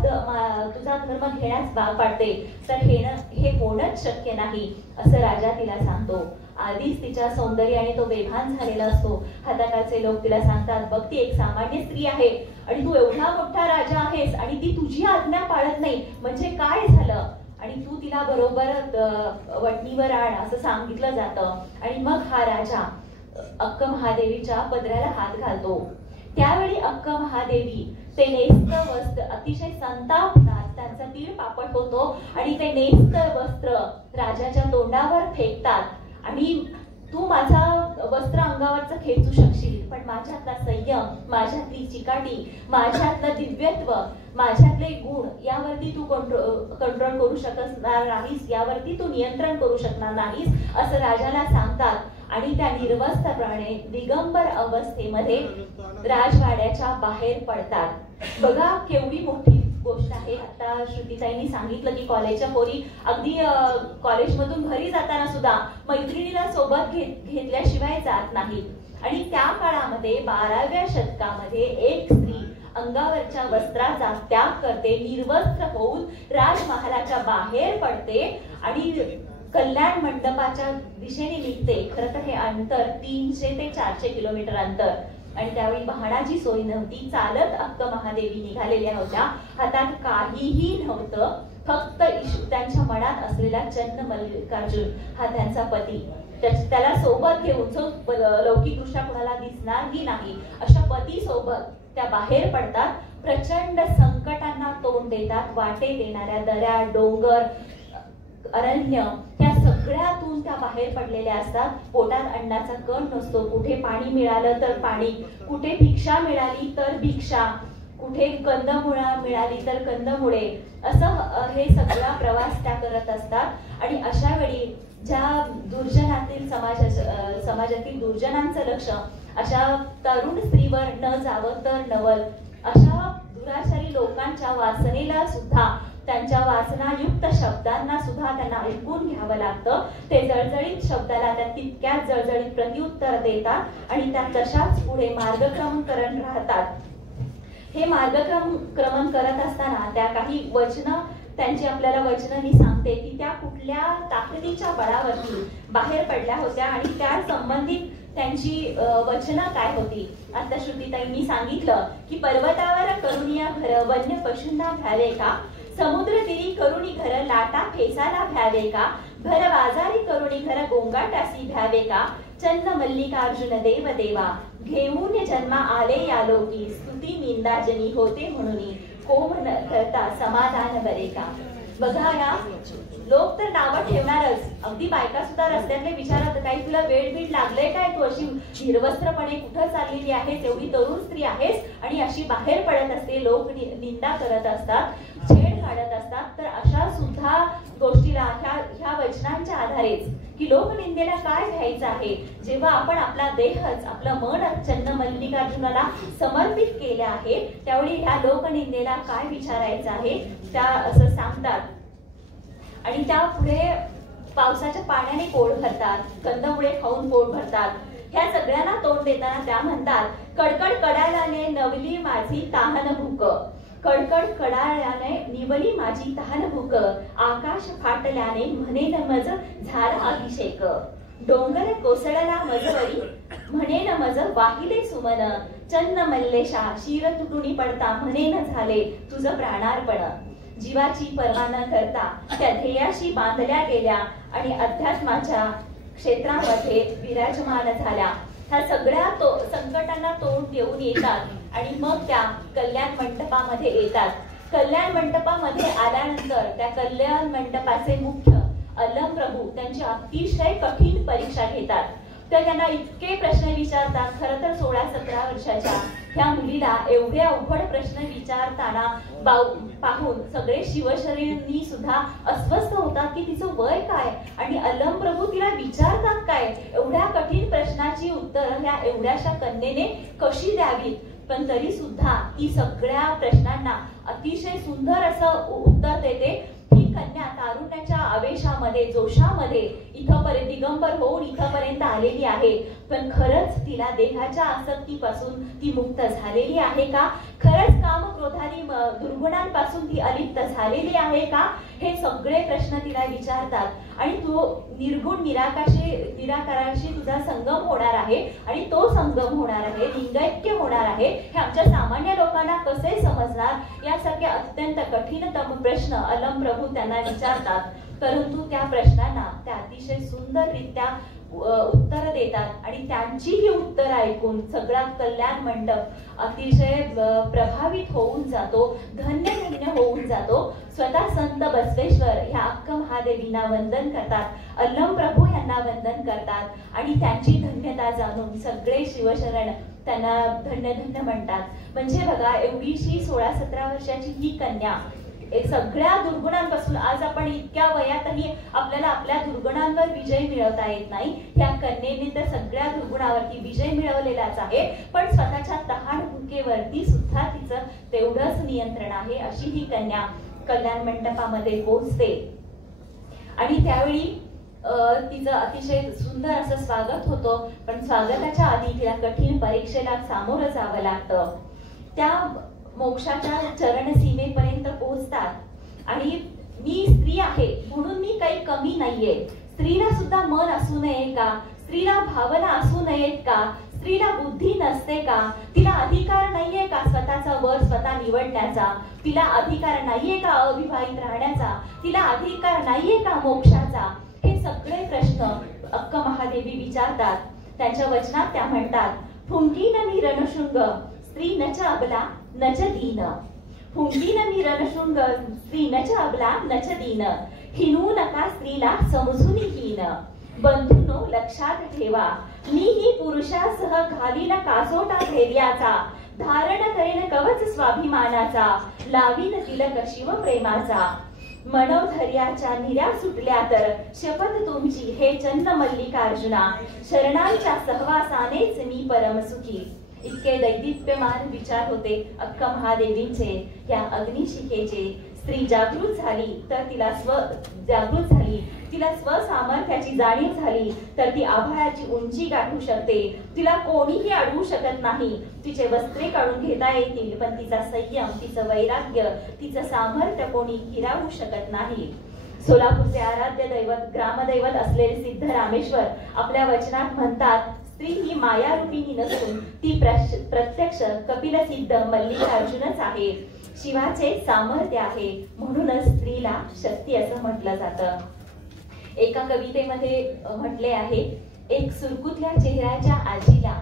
धर्म घेण्यास भाग पाडते, तर हे होणंच शक्य नाही असं राजा तिला सांगतो. आधीच तिच्या सौंदर्याने तो बेभान झालेला असतो. हाताखालचे लोक तिला सांगतात, बघ ती एक सामान्य स्त्री आहे आणि तू एवढा मोठा राजा आहेस आणि ती तुझी आज्ञा पाळत नाही, म्हणजे काय झालं, आणि तू तिला बरोबर वटणीवर आण असं सांगितलं जातं. आणि मग हा राजा अक्क महादेवीच्या पदराला हात घालतो. त्यावेळी अक्क महादेवी ते नेस्त वस्त्र अतिशय संतापतात, त्यांचा तीळ पापड होतो आणि ते नेस्त वस्त्र राजाच्या तोंडावर फेकतात आणि तू माझा वस्त्र अंगावरचं खेचू शकशील, पण माझ्यातला संयम, माझ्यातली चिकाटी, माझ्यातलं दिव्यत्व, माझ्यातले गुण यावरती तू कंट्रोल करू शकणार नाहीस, यावरती तू नियंत्रण करू शकणार नाहीस असं राजाला सांगतात. आणि त्या निर्वस्त्रपणे दिगंबर अवस्थेमध्ये राजवाड्याच्या बाहेर पडतात. बघा केवढी मोठी गोष्ट आहे. आता श्रुतीताईंनी सांगितलं की कॉलेजच्या पोरी अगदी कॉलेजमधून घरी जाताना सुद्धा मैत्रिणीला सोबत घेतल्याशिवाय जात नाहीत. आणि त्या काळामध्ये 12व्या शतकामध्ये एक स्त्री अंगावरच्या वस्त्राचा त्याग करते, निर्वस्त्र होऊन राजमहालाच्या बाहेर पडते आणि कल्याण मंडपाच्या दिशेने निघते. खरं तर हे अंतर 300 ते 400 किलोमीटर अंतर आणि त्यावेळी वाहनाची सोय नव्हती. चालत अक्क महादेवी निघालेल्या होत्या. हातात काहीही नव्हतं, फक्त त्यांच्या मनात असलेला चन्न मल्लिकार्जुन हा त्यांचा पती, त्याला सोबत घेऊन जो लौकिकदृष्ट्या कोणाला दिसणारही नाही अशा पती सोबत त्या बाहेर पडतात. प्रचंड संकटांना तोंड देतात. वाटे देणाऱ्या दऱ्या, डोंगर, अरण्य त्या सगळ्यातून त्या बाहेर पडलेल्या असतात. पोटात अन्नाचा कण नसतो. कुठे पाणी मिळालं तर पाणी, कुठे भिक्षा मिळाली तर भिक्षा, कुठे कंदमुळा मिळाली तर कंदमुळे, असं हे सगळा प्रवास त्या करत असतात. आणि अशा वेळी ज्या दुर्जनातील समाजातील दुर्जनांचं लक्ष अशा तरुण स्त्रीवर न जावं तर नवल, अशा दुराचारी लोकांच्या वासनेला सुद्धा, त्यांच्या वासनायुक्त शब्दांना सुद्धा त्यांना ऐकून घ्यावं लागतं. ते जळजळीत शब्दाला त्या तितक्याच जळजळीत प्रत्युत्तर देतात आणि त्या तशाच पुढे मार्गक्रमण राहतात. हे मार्गक्रमण करत असताना त्या काही वचनं, त्यांची आपल्याला वचनं ही सांगते की त्या कुठल्या ताकदीच्या बळावरती बाहेर पडल्या होत्या आणि त्या संबंधित त्यांची वचनं काय होती. आता श्रुतीताईंनी सांगितलं की पर्वतावर करुणिया घर वन्य पशूंना भ्यावे का, समुद्र तीरी करुणी घर लाटा फेसाला भ्यावे का, भर बाजारी करुणी घर गोंगाटासी भ्यावे का, चन्न मल्लिकार्जुन देव देवा घेऊन जन्मा आले या लोकी, स्तुती निंदाजनी होते म्हणून को म्हण करता समाधान बरे का. बघा ना, लोक तर नावं ठेवणारच. अगदी बायका सुद्धा रस्त्यातले विचारत, काही तुला वेळ बीड लागलंय काय, तू अशी निर्वस्त्रपणे कुठं चाललेली आहेस, एवढी तरुण स्त्री आहेस आणि अशी बाहेर पडत असते. लोक निंदा करत असतात, छेड काढत असतात. तर अशा सुद्धा गोष्टीला ह्या वचनांच्या आधारेच की लोकनिंदेला काय घ्यायचं आहे, जेव्हा आपण आपला देहच, आपलं मन चन्न मल्लिकार्जुनाला समर्पित केले आहे, त्यावेळी ह्या लोकनिंदेला काय विचारायचं आहे त्या असं सांगतात. आणि त्या पुढे पावसाच्या पाण्याने पोट भरतात, कंदमुळे खाऊन पोट भरतात. ह्या सगळ्यांना तोंड देताना त्या म्हणतात, कडकड कडाल्याने नवली माझी तहान भूक, कडकड कडाल्याने निवली माझी तहान भूक, आकाश फाटल्याने म्हणेन मज झाला अभिषेक, डोंगर कोसळला मजवरी म्हणेन मज वाहिले सुमन, चन्न मल्लेशा शिर तुटुनी पडता म्हणेन झाले तुझं प्राणार्पण. जीवाची पर्वा न करता त्या ध्येयाशी बांधल्या गेल्या आणि अध्यात्माच्या क्षेत्रामध्ये विराजमान झाल्या. ह्या सगळ्या संकटांना तोंड देऊन येतात आणि मग त्या कल्याण मंडपामध्ये येतात. कल्याण मंडपामध्ये आल्यानंतर त्या कल्याण मंडपाचे मुख्य अलम प्रभू त्यांची अतिशय कठीण परीक्षा घेतात. तर त्यांना इतके प्रश्न विचारतात. खरं तर 16-17 वर्षाच्या ह्या मुलीला एवढे अवघड प्रश्न विचारताना पाहून सगळे शिवशरीरनी सुद्धा अस्वस्थ होतात की तिचं वय काय आणि अलम प्रभू तिला विचारतात काय. एवढ्या कठीण प्रश्नाची उत्तरं ह्या एवढ्याशा कन्येने कशी द्यावीत. पण तरी सुद्धा ती सगळ्या प्रश्नांना अतिशय सुंदर असं उत्तर देते. ही कन्या तारुण्याच्या आवेशामध्ये, जोशामध्ये इथपर्यंत दिगंबर होऊन इथपर्यंत आलेली आहे. पण खरंच तिला देहाच्या आसक्तीपासून ती मुक्त झालेली आहे का? खरंच काम क्रोधादी दुर्गुणांपासून ती अलिप्त झालेली आहे का? हे सगळे प्रश्न तिला विचारतात. आणि तो निर्गुण निराकाराशी तुझा संगम होणार आहे आणि तो संगम होणार आहे, लिंगैक्य होणार आहे, हे आमच्या सामान्य लोकांना कसे समजणार, यासारखे अत्यंत कठीणतम प्रश्न अलम प्रभू त्यांना विचारतात. परंतु त्या प्रश्नांना त्या अतिशय सुंदररित्या उत्तर देतात आणि त्यांची ही उत्तर ऐकून सगळा कल्याण मंडप अतिशय प्रभावित होऊन जातो, धन्य धन्य होऊन जातो. स्वतः संत बसवेश्वर ह्या अक्क महादेवींना वंदन करतात, अलम प्रभू यांना वंदन करतात आणि त्यांची धन्यता जाणून सगळे शिवशरण त्यांना धन्य धन्य म्हणतात. म्हणजे बघा, एवढीशी 16-17 वर्षाची ही कन्या सगळ्या दुर्गुणांपासून, आज आपण इतक्या वयातही आपल्याला आपल्या दुर्गुणांवर विजय मिळवता येत नाही. ह्या कन्येने तर सगळ्या दुर्गुणावरती विजय मिळवलेलाच आहे, पण स्वतःच्या तहानभुकेवरती सुद्धा तिचं तेवढंच नियंत्रण आहे. अशी ही कन्या कल्याण मंडपामध्ये पोहोचते आणि त्यावेळी तिचं अतिशय सुंदर असं स्वागत होतं. पण स्वागताच्या आधी तिला कठीण परीक्षेला सामोरं जावं लागतं. त्या मोक्षाच्या चरण सीमेपर्यंत पोहोचतात आणि मी स्त्री आहे म्हणून मी काही कमी नाहीये. स्त्रीला सुद्धा मन असू नये का? स्त्रीला भावना असू नयेत का? स्त्रीला बुद्धी नसते का? तिला अधिकार नाहीये का स्वतःचा वर स्वतः निवडण्याचा? तिला अधिकार नाहीये का अविवाहित राहण्याचा? तिला अधिकार नाहीये का मोक्षाचा? हे सगळे प्रश्न अक्क महादेवी विचारतात. त्यांच्या वचनात त्या म्हणतात, फुंकीन मी रणशृंग स्त्री नच अबला नच दीन, फुंकीन मी रणशृंग स्त्री नच अबला नच दीन, हिनू नका स्त्रीला समजून हीन, बंधूनो लक्षात ठेवा मी ही पुरुषासह घालीन कासोटा धैर्याचा, धारण करेन कवच स्वाभिमानाचा, लावीन तिलक शिव प्रेमाचा, मनोधैर्याच्या निऱ्या सुटल्या तर शपथ तुमची हे चन्न मल्लिकार्जुना, शरणांच्या सहवासानेच मी परम सुखी. इतके दैदिप्यमान विचार होते अक्क महादेवींचे. या अग्निशिखेचे स्त्री जागृत झाली तर तिला स्वसामर्थ्याची जाणीव झाली तर ती आभाळाची उंची गाठू शकते. तिला कोणीही अडवू शकत नाही. तिचे वस्त्रे काढून घेता येतील पण तिचा संयम, तिचं वैराग्य, तिचं सामर्थ्य कोणी हिरावू शकत नाही. सोलापूरचे आराध्य दैवत, ग्रामदैवत असलेले सिद्ध रामेश्वर आपल्या वचनात म्हणतात, स्त्री ही मायारूपिणी नसून ती प्रत्यक्ष कपिलसिद्ध मल्लिकार्जुनच आहे. शिवाचे सामर्थ्य आहे, म्हणूनच स्त्रीला शक्ती असं म्हटलं जातं. एका कवितेमध्ये म्हटले आहे, एक सुरकुतल्या चेहऱ्याच्या आजीला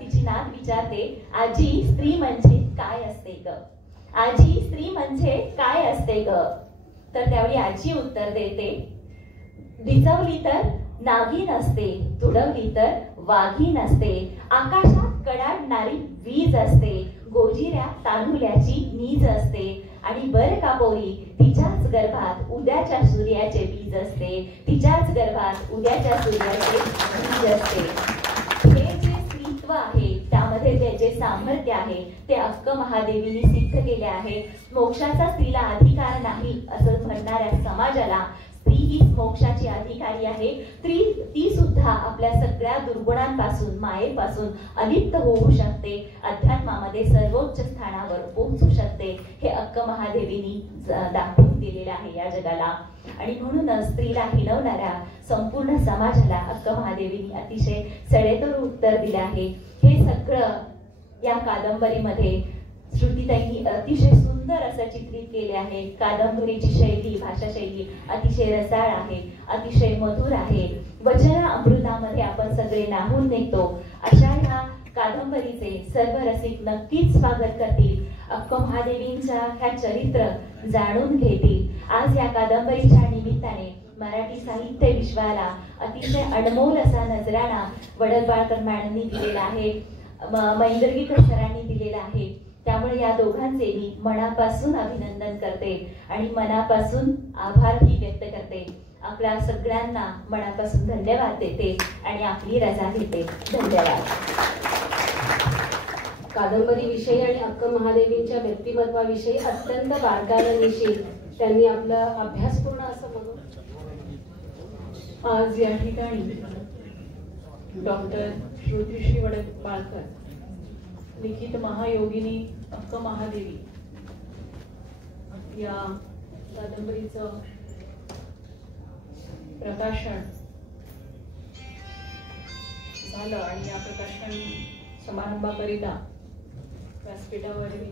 तिची नात विचारते, आजी स्त्री म्हणजे काय असते ग? आजी, स्त्री म्हणजे काय असते ग? तर त्यावेळी आजी उत्तर देते, भिजवली तर नागिन असते, तुडवली तर वाघीण असते, आकाशात कडाडणारी वीज असते, गोजिऱ्या तांदुल्याची नीज असते, आणि बर का पोरी, तिच्याच गर्भात उद्याच्या सूर्याचे बीज असते, तिच्याच गर्भात उद्याच्या सूर्याचे बीज असते. हे जे स्त्रीत्व आहे, त्यामध्ये ते जे सामर्थ्य आहे, ते अक्क महादेवीने सिद्ध केले आहे. मोक्षाचा स्त्रीला अधिकार नाही असं म्हणणाऱ्या समाजाला स्त्री ही मोक्षाची अधिकारी आहे. ती सुद्धा आपल्या सगळ्या दुर्गुणांपासून, मायेपासून अलिप्त होऊ शकते, अध्यात्मामध्ये सर्वोच्च स्थानावर पोहोचू शकते. हे अक्क महादेवीनी दाखवून दिलेले आहे या जगाला. आणि म्हणूनच स्त्रीला हिणवणाऱ्या संपूर्ण समाजाला अक्क महादेवीनी अतिशय सडेतोड उत्तर दिले आहे. हे सगळं या कादंबरीमध्ये श्रुतीताईंनी अतिशय सुंदर असं चित्रित केले आहे. कादंबरीची शैली, भाषा शैली अतिशय रसाळ आहे, अतिशय मधुर आहे. वचन अमृतामध्ये आपण सगळे न्हाऊन निघतो. अशा ह्या कादंबरीचे सर्व रसिक नक्कीच स्वागत करतील, अक्क महादेवींच्या ह्या चरित्र जाणून घेतील. आज या कादंबरीच्या निमित्ताने मराठी साहित्य विश्वाला अतिशय अनमोल असा नजराणा वडलबाळकर मॅडमनी दिलेला आहे, मैंदर्गीकर सरांनी दिलेला आहे. त्यामुळे या दोघांचे मी मनापासून अभिनंदन करते आणि मनापासून आभारही व्यक्त करते. आपल्या सगळ्यांना मनापासून धन्यवाद देते आणि आपली रजा घेते. धन्यवाद. कादंबरीविषयी आणि अक्क महादेवींच्या व्यक्तिमत्वाविषयी अत्यंत बारकाईने त्यांनी आपला अभ्यासपूर्ण असं म्हणून आज या ठिकाणी डॉक्टर श्रुतीश्री वडलबाळकर लिखित महायोगिनी अक्क महादेवी या कादंबरीचं प्रकाशन झालं आणि या प्रकाशन समारंभाकरिता व्यासपीठावरील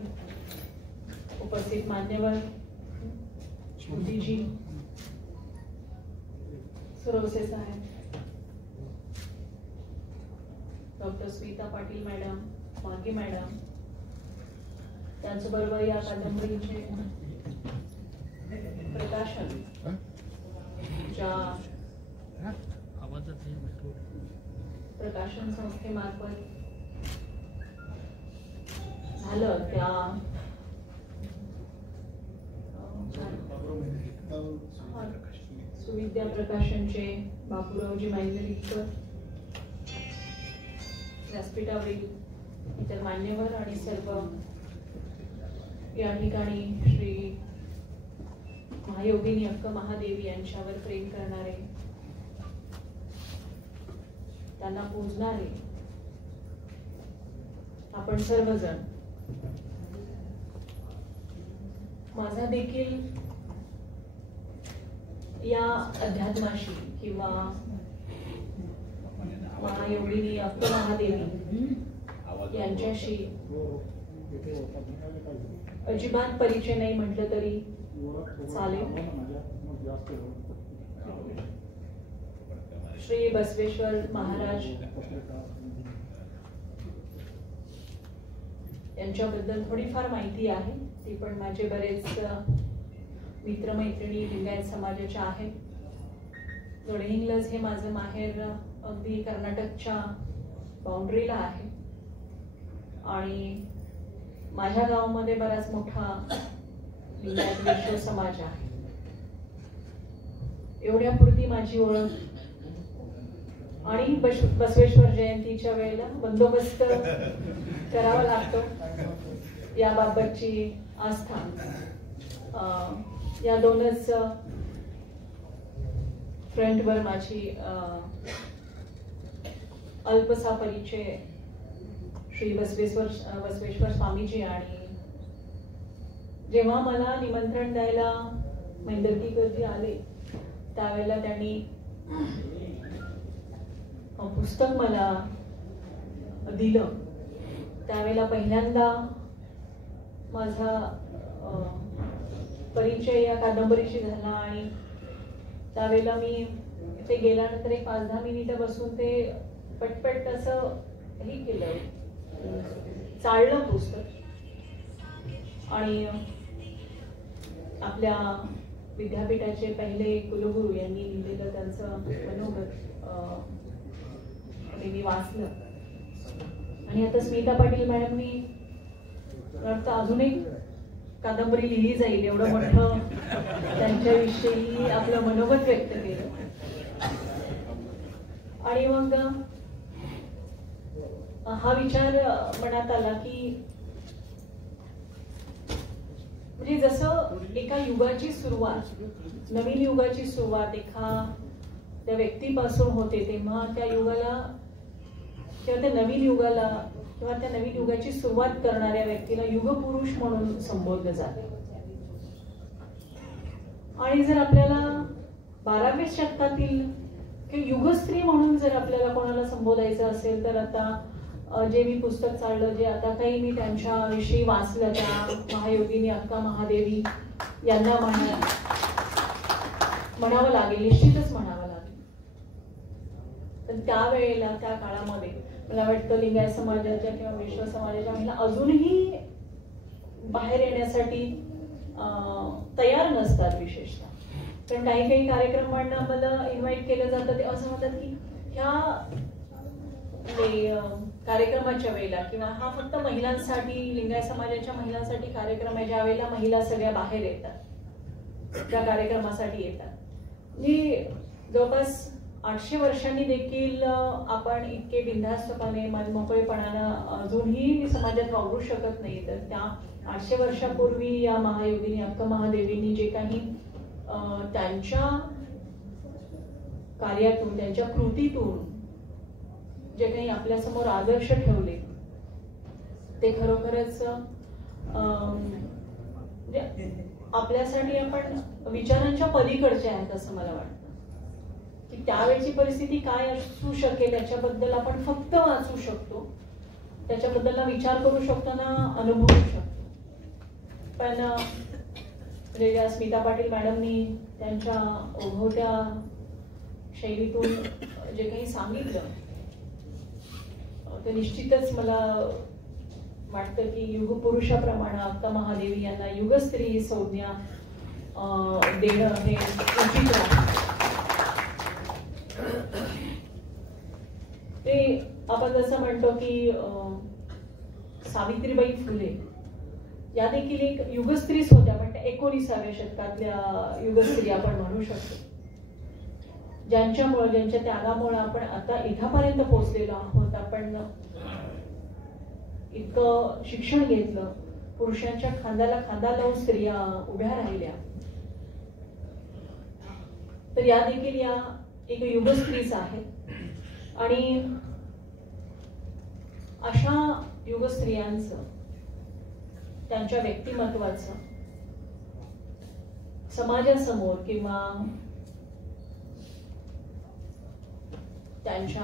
उपस्थित मान्यवर श्रुतीजी, सुरवसे साहेब, डॉक्टर स्मिता पाटील मॅडम, मागे मॅडम, त्याचबरोबर या कादंबरीचे प्रकाशन ज्या प्रकाशन संस्थेमार्फत झालं त्या सुविद्या प्रकाशनचे बापूरावजी मैंदर्गीकर, व्यासपीठावरील इतर मान्यवर आणि सर्व या ठिकाणी श्री महायोगिनी अक्क महादेवी यांच्यावर प्रेम करणारे, त्यांना पूजणारे आपण सर्वजण. माझा देखील या अध्यात्माशी किंवा महायोगिनी अक्क महादेवी यांच्याशी अजिबात परिचय नाही म्हटलं तरी चालेल. श्री बसवेश्वर महाराज यांच्याबद्दल थोडीफार माहिती आहे, ती पण माझे बरेच मित्रमैत्रिणी लिंगायत समाजाच्या आहेत. गडहिंग्लज हे माझं माहेर अगदी कर्नाटकच्या बाउंड्रीला आहे आणि माझ्या गावामध्ये बराच मोठा लिंगायत वैष्णव समाज आहे. एवढ्यापुरती माझी ओळख. आणि बसवेश्वर जयंतीच्या वेळेला बंदोबस्त करावा लागतो याबाबतची आस्था. या दोनच फ्रंटवर माझी अल्पसा परिचय श्री बसवेश्वर स्वामीजी. आणि जेव्हा मला निमंत्रण द्यायला मैंदर्गीकरजी आले त्यावेळेला त्यांनी पुस्तक मला दिलं. त्यावेळेला पहिल्यांदा माझा परिचय या कादंबरीशी झाला आणि त्यावेळेला मी ते गेल्यानंतर एक 5-10 मिनिटं बसून ते पटपट असं हे केलं, चाललं पुस्तक. आणि आपल्या विद्यापीठाचे पहिले कुलगुरू यांनी लिहिलेलं त्यांचं मनोगत मी वाचलं. आणि आता स्मिता पाटील मॅडमनी वाटतं अजून एक कादंबरी लिहिली जाईल एवढं मोठं त्यांच्याविषयी आपलं मनोगत व्यक्त केलं. आणि मग हा विचार मनात आला की म्हणजे जसं एका युगाची सुरुवात, नवीन युगाची सुरुवात त्या व्यक्तीपासून होते, तेव्हा त्या युगाला किंवा त्या नवीन युगाला किंवा त्या नवीन युगाची सुरुवात करणाऱ्या व्यक्तीला युगपुरुष म्हणून संबोधलं जाते. आणि जर आपल्याला 12व्या शतकातील किंवा युगस्त्री म्हणून जर आपल्याला कोणाला संबोधायचं असेल तर आता जे मी पुस्तक चाललं, जे आता काही मी त्यांच्याविषयी वाचलं, त्या महायोगिनी अक्का महादेवी यांना म्हणावं लागेल, निश्चितच म्हणावं लागेल. पण त्यावेळेला त्या काळामध्ये मला वाटतं लिंगायत समाजाच्या किंवा विश्व समाजाच्या महिला अजूनही बाहेर येण्यासाठी तयार नसतात. विशेषतः पण काही काही कार्यक्रमांना मला इन्व्हाइट केलं जातं, ते असं म्हणतात की ह्या कार्यक्रमाच्या वेळेला किंवा हा फक्त महिलांसाठी, लिंगायत समाजाच्या महिलांसाठी कार्यक्रम आहे, ज्या वेळेला महिला सगळ्या बाहेर येतात त्या कार्यक्रमासाठी येतात. म्हणजे जवळपास 800 वर्षांनी देखील आपण इतके बिनधास्तपणे मनमोकळेपणानं अजूनही समाजात वावरू शकत नाही. तर त्या 800 वर्षापूर्वी या महायोगिनी अक्का महादेवींनी जे काही त्यांच्या कार्यातून, त्यांच्या कृतीतून जे काही आपल्यासमोर आदर्श ठेवले ते खरोखरच आपल्यासाठी आपण विचारांच्या पलीकडचे आहेत असं मला वाटतं. की त्यावेळची परिस्थिती काय असू शकेल याच्याबद्दल आपण फक्त वाचू शकतो, त्याच्याबद्दल विचार करू शकतो ना अनुभवू शकतो. पण ज्या स्मिता पाटील मॅडमनी त्यांच्या ओघवत्या शैलीतून जे काही सांगितलं ते निश्चितच मला वाटतं की युगपुरुषाप्रमाणे अक्का महादेवी यांना युगस्त्री ही संज्ञा देणं हे उचित आहे. ते आपण जसं म्हणतो की सावित्रीबाई फुले या देखील एक युगस्त्रीच होत्या, पण त्या 19व्या शतकातल्या युगस्त्री आपण म्हणू शकतो, ज्यांच्यामुळे, ज्यांच्या त्यागामुळे आपण आता इथपर्यंत पोहोचलेलो आहोत. आपण इतकं शिक्षण घेतलं, पुरुषांच्या खांद्याला खांदा लावून स्त्रिया उभ्या राहिल्या, तर या देखील या एक युगस्त्रीच आहेत. आणि अशा युगस्त्रियांचं, त्यांच्या व्यक्तिमत्वाचं समाजासमोर किंवा त्यांच्या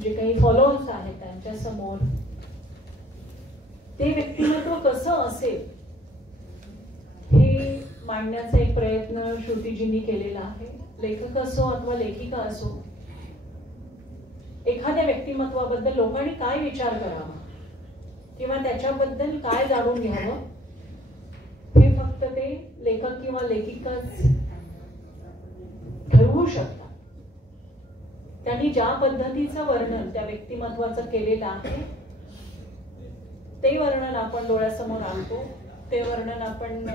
जे काही फॉलोअर्स आहेत त्यांच्या समोर ते व्यक्तिमत्व कसं असेल हे मांडण्याचा एक प्रयत्न श्रुतीजींनी केलेला आहे. लेखक असो अथवा लेखिका असो, एखाद्या व्यक्तिमत्वाबद्दल लोकांनी काय विचार करावा किंवा त्याच्याबद्दल काय जाणून घ्यावं हे फक्त ते लेखक किंवा लेखिकाच ठरवू शकतात. त्यांनी ज्या पद्धतीचं वर्णन त्या व्यक्तिमत्वाचं केलेलं आहे ते वर्णन आपण डोळ्यासमोर आणतो, ते वर्णन आपण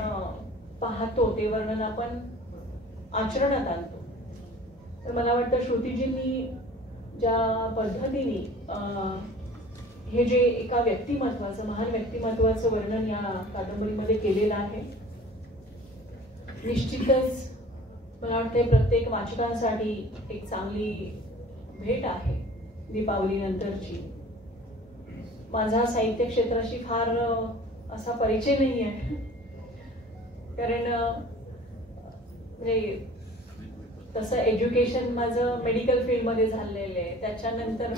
पाहतो, ते वर्णन आपण आचरणात आणतो. तर मला वाटतं श्रुतीजींनी ज्या पद्धतीने हे जे एका व्यक्तिमत्वाचं, महान व्यक्तिमत्वाचं वर्णन या कादंबरीमध्ये केलेलं आहे, निश्चितच मला वाटते प्रत्येक वाचकांसाठी एक चांगली भेट आहे दीपावलीनंतरची. माझा साहित्य क्षेत्राशी फार असा परिचय नाही आहे, कारण म्हणजे तसं एज्युकेशन माझं मेडिकल फील्डमध्ये झालेलं आहे. त्याच्यानंतर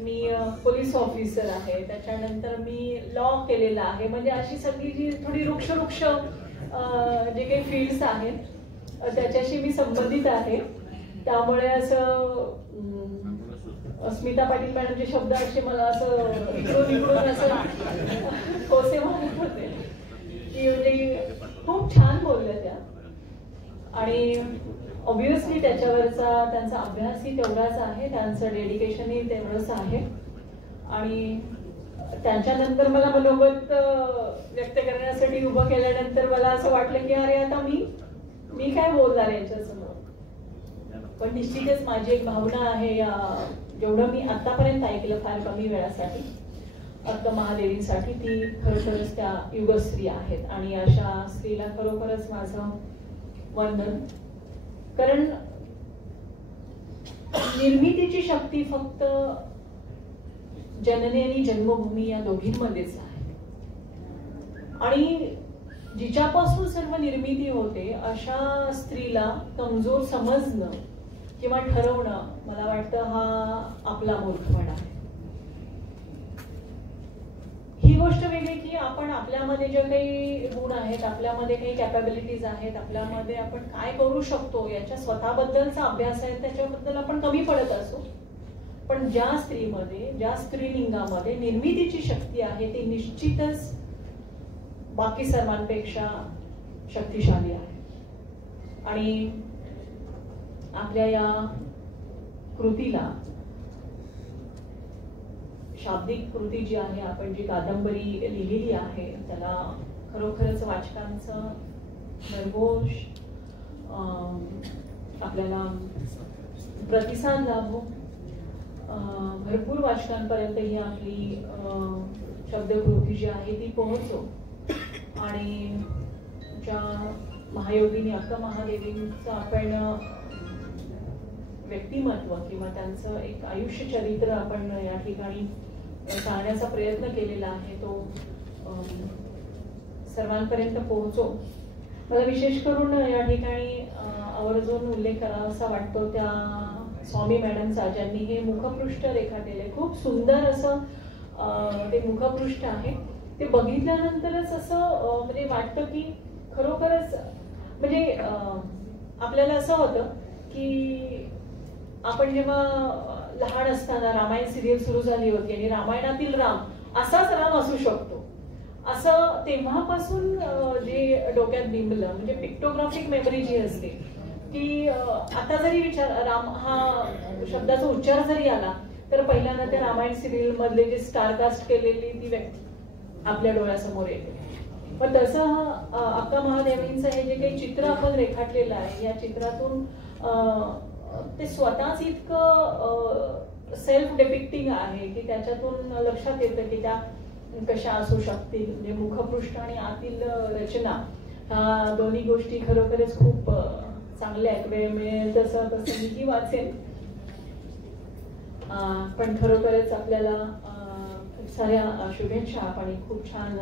मी पोलीस ऑफिसर आहे, त्याच्यानंतर मी लॉ केलेला आहे. म्हणजे अशी सगळी जी थोडी रुक्ष जे काही फील्ड्स आहेत त्याच्याशी मी संबंधित आहे. त्यामुळे असं स्मिता पाटील मॅडमचे शब्द असे मला असं इकडून असं होसे मारत होते की म्हणजे खूप छान बोलल्या त्या. आणि ऑब्व्हियसली त्याच्यावरचा त्यांचा अभ्यासही तेवढाच आहे, त्यांचं डेडिकेशनही तेवढंच आहे. आणि त्यांच्यानंतर मला मनोगत व्यक्त करण्यासाठी उभं केल्यानंतर मला असं वाटलं की अरे आता मी काय बोलणार यांच्यासमोर. पण निश्चितच माझी एक भावना आहे, जेवढं मी आतापर्यंत ऐकलं फार कमी वेळासाठी, अक्का महादेवींसाठी, ती खरोखरच त्या युगस्त्री आहेत. आणि अशा स्त्रीला खरोखरच माझं वंदन. कारण निर्मितीची शक्ती फक्त जननी आणि जन्मभूमी या दोघींमध्येच आहे. आणि जिच्यापासून सर्व निर्मिती होते अशा स्त्रीला कमजोर समजणं किंवा ठरवणं मला वाटतं हा आपला मूर्खपणा आहे. ही गोष्ट वेगळी की आपण आपल्यामध्ये जे काही गुण आहेत, आपल्यामध्ये काही कॅपॅबिलिटीज आहेत, आपल्यामध्ये आपण काय करू शकतो याच्या स्वतःबद्दलचा अभ्यास आहे, त्याच्याबद्दल आपण कमी पडत असो. पण ज्या स्त्रीमध्ये, ज्या स्त्रीलिंगामध्ये निर्मितीची शक्ती आहे ती निश्चितच बाकी सर्वांपेक्षा शक्तिशाली आहे. आणि आपल्या या कृतीला, शाब्दिक कृती जी आहे, आपण जी कादंबरी लिहिलेली आहे, त्याला खरोखरच वाचकांचं भरघोस आपल्याला प्रतिसाद लाभो, भरपूर वाचकांपर्यंत ही आपली शब्दकृती जी आहे ती पोहोचो. आणि ज्या महायोगिनी अक्का महादेवींचं आपण व्यक्तिमत्व किंवा त्यांचं एक आयुष्य चरित्र आपण या ठिकाणी सांगण्याचा प्रयत्न केलेला आहे, तो सर्वांपर्यंत पोहोचो. मला विशेष करून या ठिकाणी आवर्जून उल्लेख करावा असा वाटतो त्या स्वामी मॅडमचा, ज्यांनी हे मुखपृष्ठ रेखाटलेले. खूप सुंदर असं ते मुखपृष्ठ आहे. ते बघितल्यानंतरच असं म्हणजे वाटतं की खरोखरच म्हणजे आपल्याला असं होतं की आपण जेव्हा लहान असताना रामायण सिरियल सुरू झाली होती आणि रामायणातील राम असाच राम असू शकतो असं तेव्हापासून जे डोक्यात बिंबलं. म्हणजे पिक्टोग्राफिक मेमरी जी असते की आता जरी राम हा शब्दाचा उच्चार जरी आला तर पहिल्यांदा त्या रामायण सिरियल मधले जे स्टारकास्ट केलेली ती व्यक्ती आपल्या डोळ्यासमोर येते. पण तसं अक्का महादेवींचं हे जे काही चित्र आपण रेखाटलेलं आहे, या चित्रातून ते स्वतःच इतकं सेल्फ डिपिक्टिंग आहे की त्याच्यातून लक्षात येतं की त्या कशा असू शकतील. म्हणजे मुखपृष्ठ आणि आतील रचना ह्या दोन्ही गोष्टी खरोखरच खूप चांगल्या आहेत. वेळ मिळेल तसं मीही वाचेन. पण खरोखरच आपल्याला खूप साऱ्या शुभेच्छा. आपण खूप छान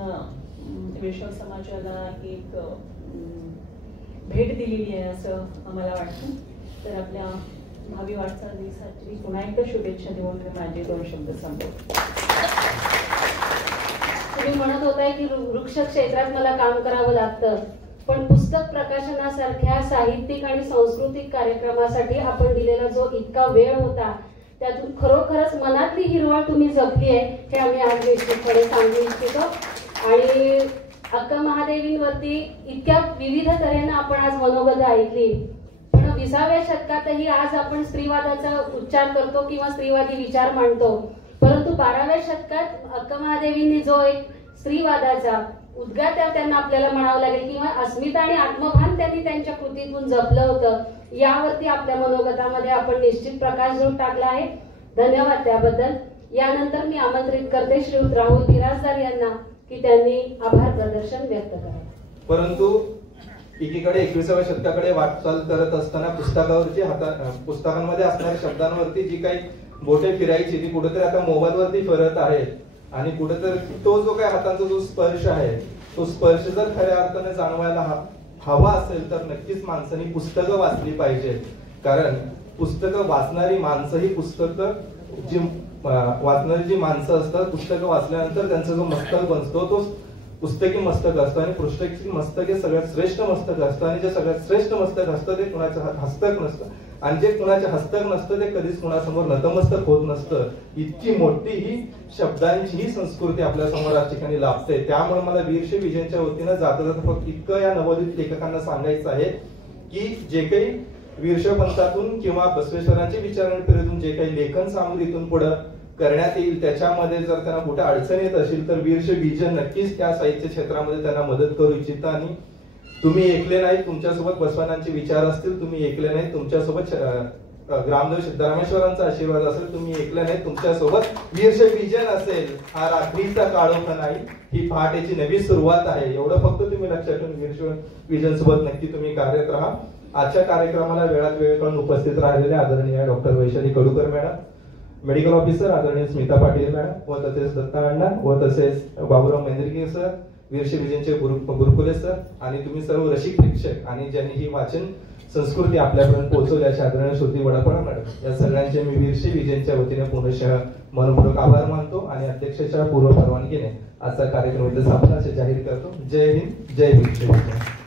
वैष्णव समाजाला एक भेट दिलेली आहे असं आम्हाला वाटतं. तर आपल्या भावी वाटचालीसाठी पुन्हा एकदा शुभेच्छा देऊन मी माझे 2 शब्द संपवतो. तुम्ही म्हणत होताय की वृक्ष क्षेत्रात मला काम करावं लागतं, पण पुस्तक प्रकाशनासारख्या साहित्यिक आणि सांस्कृतिक कार्यक्रमासाठी आपण दिलेला जो इतका वेळ होता त्यातून खरोखरच मनातली हिरवळ तुम्ही जपली आहे हे आम्ही आज निश्चितपणे सांगू इच्छितो. आणि अक्का महादेवींवरती इतक्या विविध तऱ्हेनं आपण आज मनोगत ऐकली. पण 20व्या शतकातही आज आपण स्त्रीवादाचा उच्चार करतो किंवा स्त्रीवादी विचार मांडतो, परंतु 12व्या शतकात अक्का महादेवींनी जो एक स्त्रीवादाचा उद्गार त्यांना आपल्याला म्हणावं लागेल किंवा अस्मिता आणि आत्मभान त्यांनी त्यांच्या कृतीतून जपलं होतं, यावरती आपल्या मनोगतामध्ये आपण निश्चित प्रकाश झोत टाकला आहे. धन्यवाद त्याबद्दल. यानंतर मी आमंत्रित करते श्रीयुत राहुल बिराजदार यांना की त्यांनी आभार प्रदर्शन व्यक्त करावे. परंतु एकीकडे 21व्या शतकाकडे वाटचाल करत असताना पुस्तकांमध्ये असणाऱ्या शब्दांवरती जी काही बोटे फिरायची ती कुठेतरी आता मोबाईलवरती फिरत आहे. आणि कुठेतरी तो जो काही हातांचा जो स्पर्श आहे तो स्पर्श जर खऱ्या अर्थाने जाणवायला हवा असेल तर नक्कीच माणसांनी पुस्तकं वाचली पाहिजेत. कारण पुस्तकं वाचणारी माणसं ही पुस्तकं जी वाचणारी जी माणसं असतात पुस्तकं वाचल्यानंतर त्यांचा जो मस्तक बनतो तो पुस्तकी मस्तक असतं. आणि पुस्तकी मस्तक हे सगळ्यात श्रेष्ठ मस्तक असतं. आणि जे सगळ्यात श्रेष्ठ मस्तक असतं ते कुणाचं हस्तक नसतं. आणि जे कुणाचे हस्तक नसतं ते कधीच कुणासमोर नतमस्तक होत नसतं. इतकी मोठी ही शब्दांची ही संस्कृती आपल्या समोर आज ठिकाणी लाभते. त्यामुळे मला वीरशैव विजयच्या वतीनं जाता जाता फक्त इतकं या नवोदित लेखकांना सांगायचं आहे की जे काही वीरशैव पंथातून किंवा बसवेश्वरांच्या विचारांपिढीतून जे काही लेखन सामग्री इथून पुढे करण्यात येईल त्याच्यामध्ये जर त्यांना कुठे अडचण येत असेल तर वीरशैव विजय नक्कीच त्या साहित्य क्षेत्रामध्ये त्यांना मदत करू इच्छिता. आणि तुम्ही एकले नाही, तुमच्यासोबत बसवण्यांचे विचार असतील, तुम्ही एकले नाही, तुमच्यासोबत ग्रामदेव सिद्धरामेश्वरांचा आशीर्वाद असेल, तुम्ही एकले नाही, तुमच्यासोबत वीरशैव विजन असेल. हा रात्रीचा काळोख नाही, ही पहाटेची नवी सुरुवात आहे. एवढं फक्त तुम्ही लक्षात ठेवून वीरशैव विजन सोबत नक्की तुम्ही कार्यरत राहा. आजच्या कार्यक्रमाला वेळात वेळ काढून उपस्थित राहिलेले आदरणीय doctor Vaishali Kadukar madam, medical officer आदरणीय स्मिता पाटील मॅडम व तसेच दत्ता अण्णा व तसेच बाबूराव मेंद्रगे सर, वीरशैव विजनचे गुरुकुले सर आणि तुम्ही सर्व रसिक प्रेक्षक आणि ज्यांनी ही वाचन संस्कृती आपल्यापर्यंत पोहोचवली अशा आदरणीय श्रुती वडापडा मॅडम, या सगळ्यांचे मी वीरशैव विजनच्या वतीने पुनश्च मनपूर्वक आभार मानतो आणि अध्यक्षाच्या पूर्व परवानगीने आजचा कार्यक्रम इथे संपला असे जाहीर करतो. जय हिंद, जय वीरशैव विजन.